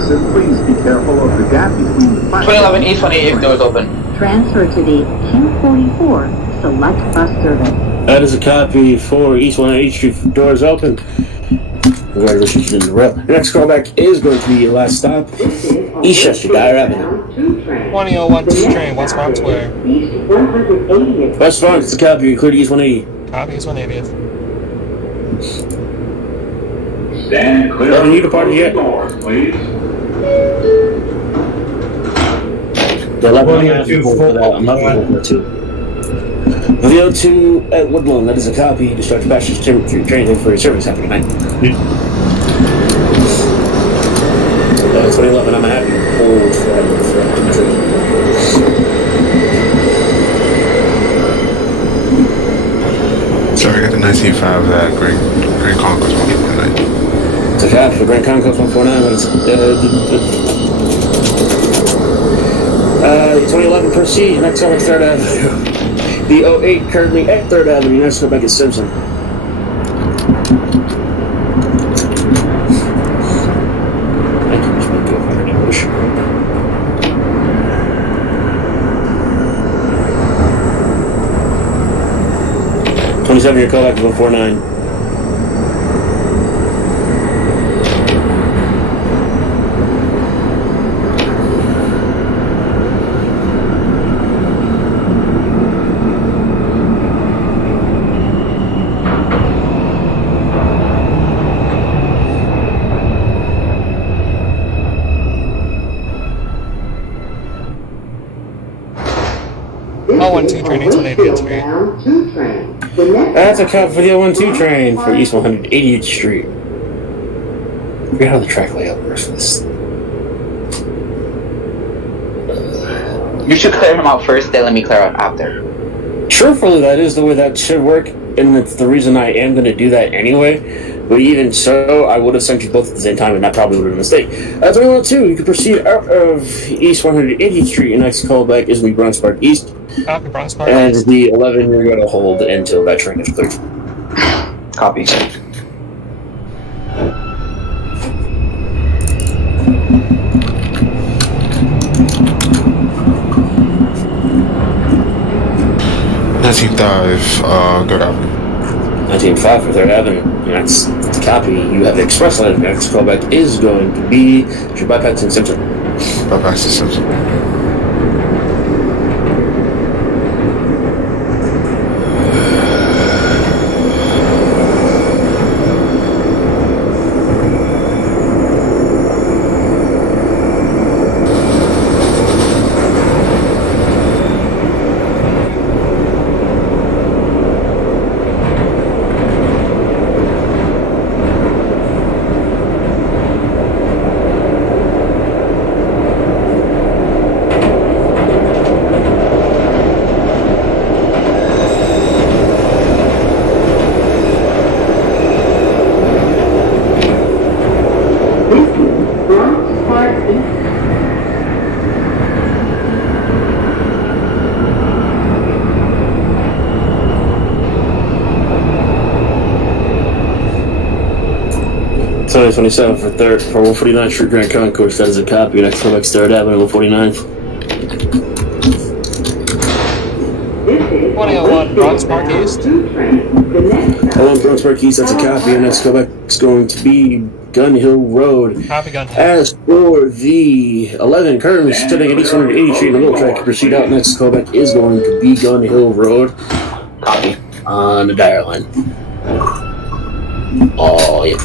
exit, please be careful of the gap between the platform. 2011 East 188th doors open. Transfer to the 244 select bus service. That is a copy for East 180th Street. Doors open. Congratulations in the rail. Your next callback is going to be your last stop. Eastchester, Dyer Avenue. 201 train, West Bronx Square. West Bronx, it's a copy, including East 180. Copy, East 180th. Stand clear Haven't of you the departed yet? doors, please. The 11 for that. I'm not going for that too. For the O2 at Woodlawn, that is a copy. Discharge passengers train for your service. Happy night. 2011, I'm happy. Hold for Sorry, I got the 19.5 that Grand Concourse 149. It's a copy for Grand Concourse 149. That is 2011 proceed. Next on 3rd Avenue. The 08 currently at 3rd Avenue. Next go back at Simpson. Thank you, Mr. Governor English. Your callback to 149. O12 train, East 180th Street. That's a cop for the 012 train for East 180th Street. I forget how the track layout works for this. You should clear him out first, then let me clear out after. Truthfully, that is the way that should work, and it's the reason I am going to do that anyway. But even so, I would have sent you both at the same time, and that probably would have been a mistake. 312, you can proceed out of East 180th Street. Your next callback is the Bronx Park East. Copy, Bronx Park And East. the 11 you're going to hold until that train is cleared. Copy. Good Avenue. 19.5 for 3rd Avenue. Your next copy, you have the express line. Your next callback is going to be your bypass in Simpson. Bypass to Simpson. Sunday 27 for 149th Street Grand Concourse. That is a copy. Next callback 3rd Avenue, 149th. 2001 Bronx Park East. 01 Bronx Park East, that's a copy. Your next callback is going to be Gun Hill Road. Copy, Gun Hill. As for the 11 currently sitting at East 180th Street in the middle track, to proceed out. Next callback is going to be Gun Hill Road. Copy. On the Dyer line. Oh, yeah.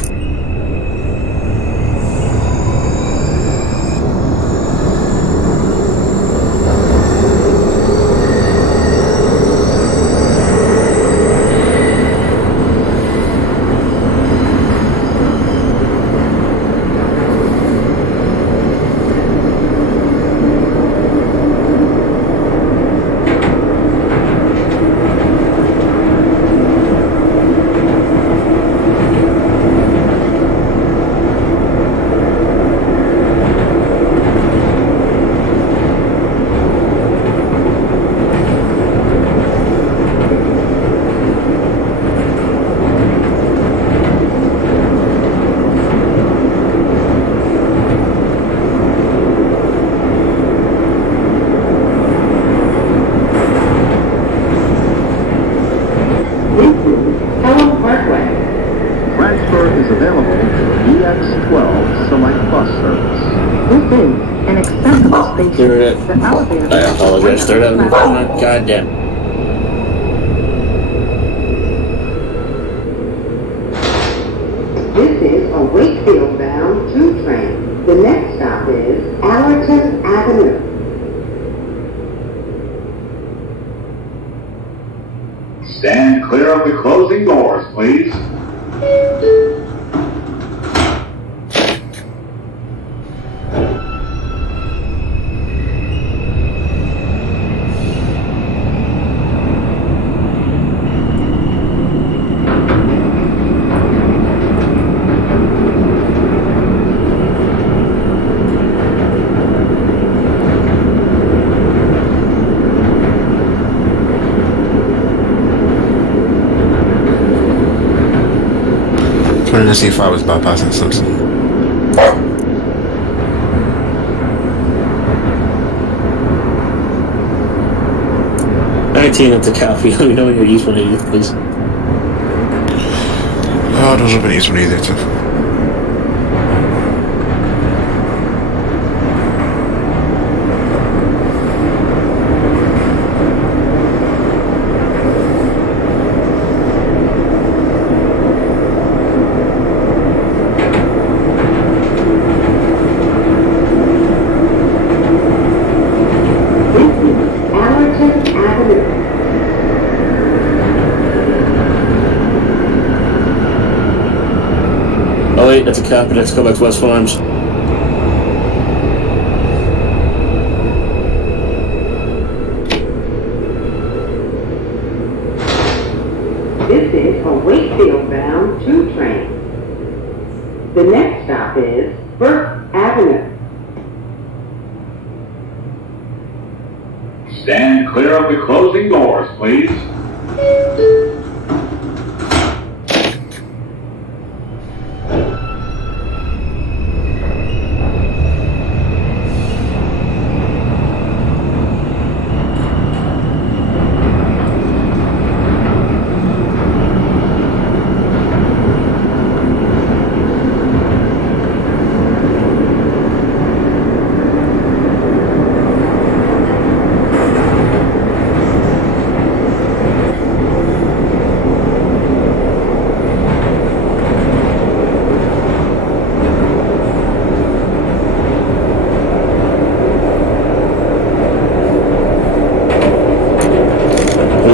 12, select bus service. This is an accessible station. There it is. The elevator I apologize. Third Avenue. Goddamn. This is a Wakefield-bound 2 train. The next stop is Allerton Avenue. Stand clear of the closing doors, please. C5 was bypassing Simpson. At the coffee. Let me know when you're East 180, please. Oh, those have been East 180 too. Oh wait, that's a copy. Let's go back to West Farms. This is a Wakefield-bound 2 train. The next stop is Burke Avenue. Stand clear of the closing doors, please.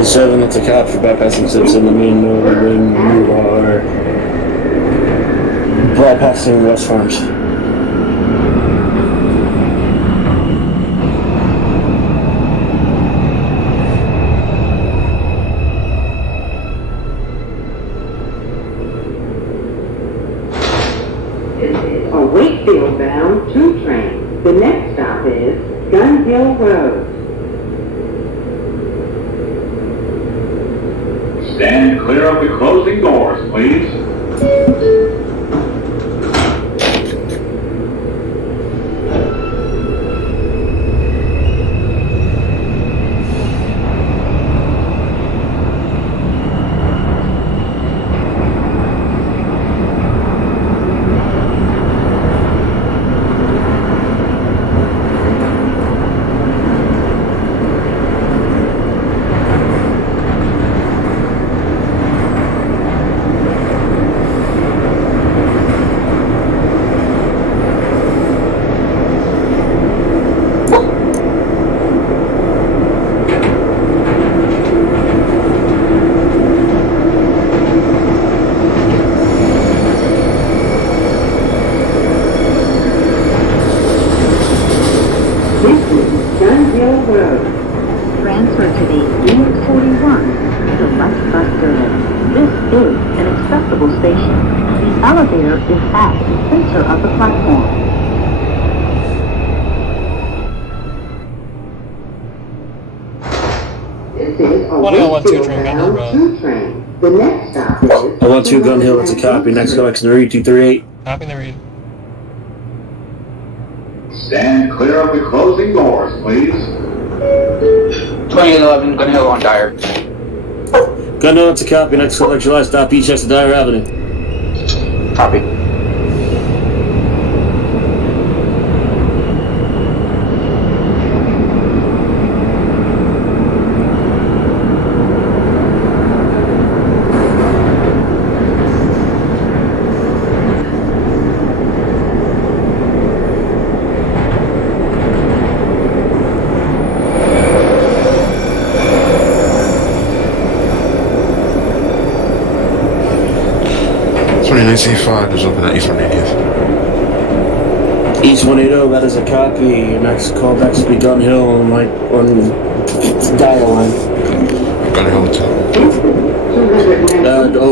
Seven, that's a cop for bypassing Simpson. Let me know when you are bypassing West Farms. This is a Wakefield-bound 2 train. The next stop is Gun Hill Road. Stand clear of the closing doors, please. Transfer to the R142, select bus service. This is an accessible station. The elevator is at the center of the platform. This is a 1012 train, Gun Hill Road. 2 train. The next stop is 012 Gun Hill, that's a copy. Next go, exit 238. Copy the read. Stand clear of the closing doors, please. 2011 Gun Hill on Dyer. Gun Hill, that's a copy. Next go, July stop each exit Dyer Avenue. Copy. 19.5 is open at East 180th. East 180, that is a copy. Your next callback should be Gun Hill on dial line. Gun Hill 2.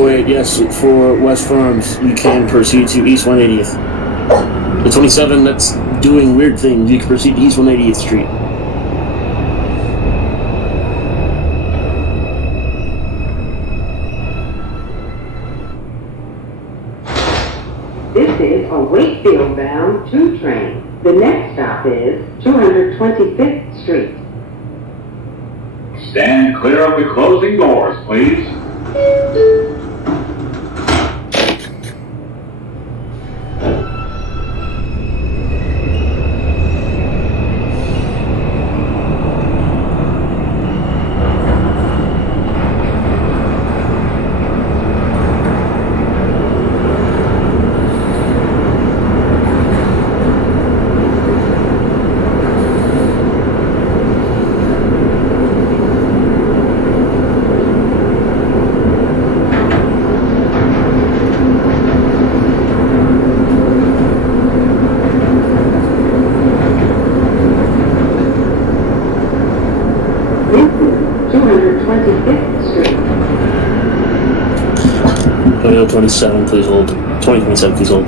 08, yes, for West Farms, you can proceed to East 180th. The 27 that's doing weird things, you can proceed to East 180th Street. This is a Wakefield-bound 2 train. The next stop is 225th Street. Stand clear of the closing doors, please. Toyota 27, please hold. 2027, please hold.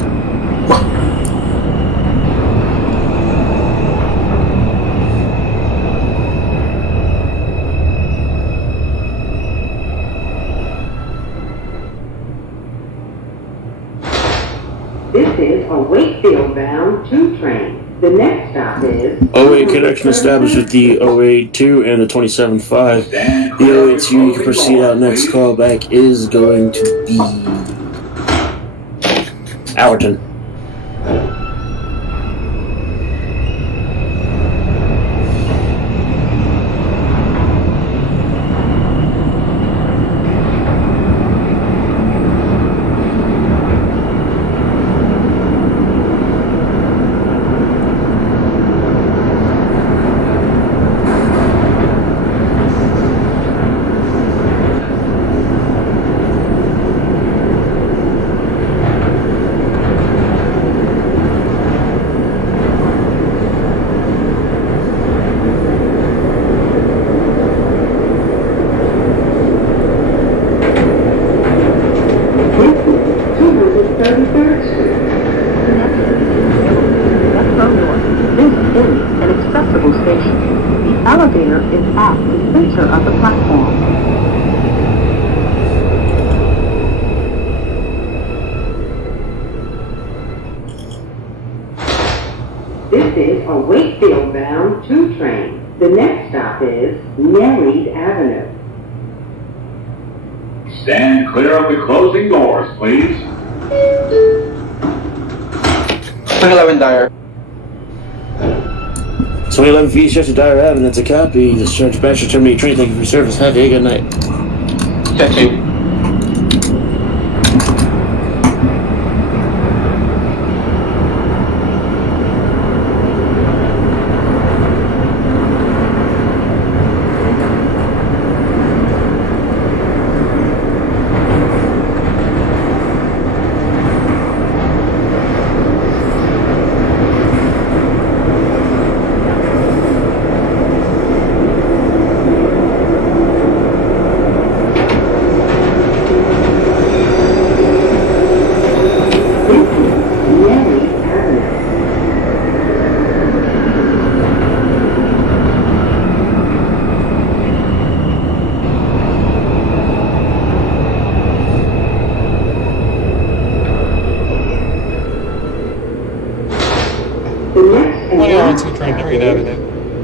This is a Wakefield-bound 2 train. The next stop is 08 connection established with the 082 and the 27.5. The 082, you can proceed out. Next callback is going to be Allerton. This is a Wakefield-bound 2 train. The next stop is Nereid Avenue. Stand clear of the closing doors, please. 211 Dyer. 2011 V stretch to Dyer Avenue, that's a copy. Discharge Bachelor, terminate train, thank you for your service. Have a good night. Check 2.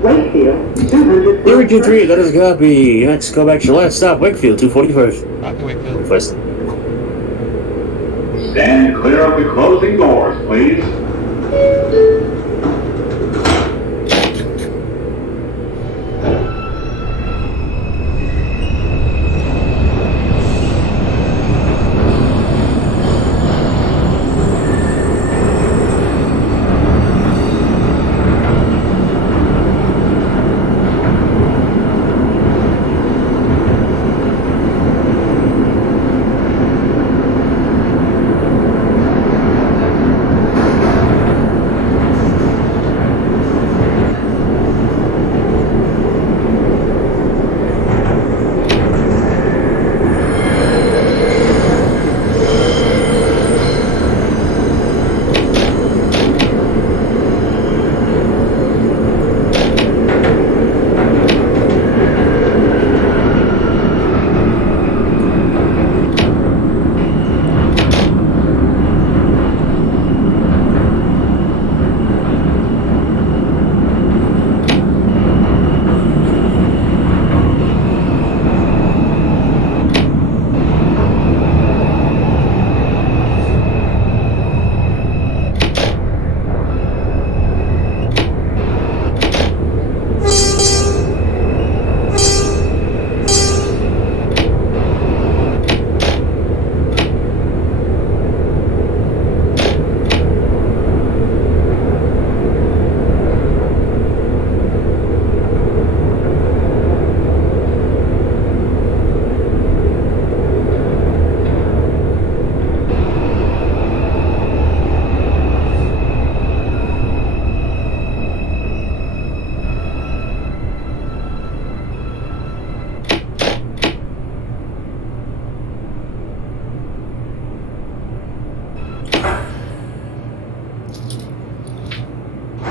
Wakefield, 200. 323, that is a copy. Next, go back to your last stop, Wakefield, 241st. Copy, Wakefield. First. Stand clear of the closing doors, please.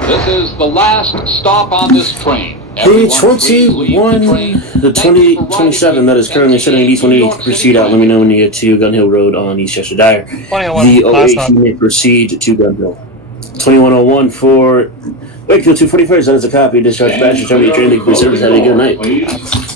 This is the last stop on this train. The Everyone, please leave 21, train. the 2027 that is currently sitting in D28 to proceed out. Let me know when you get to Gun Hill Road on East Chester Dyer. 21 The last 08 time. you may proceed to Gun Hill. 2101 for Wakefield-241. That is a copy. Discharge passenger. Terminate train. Leave service. Have a good night. Please.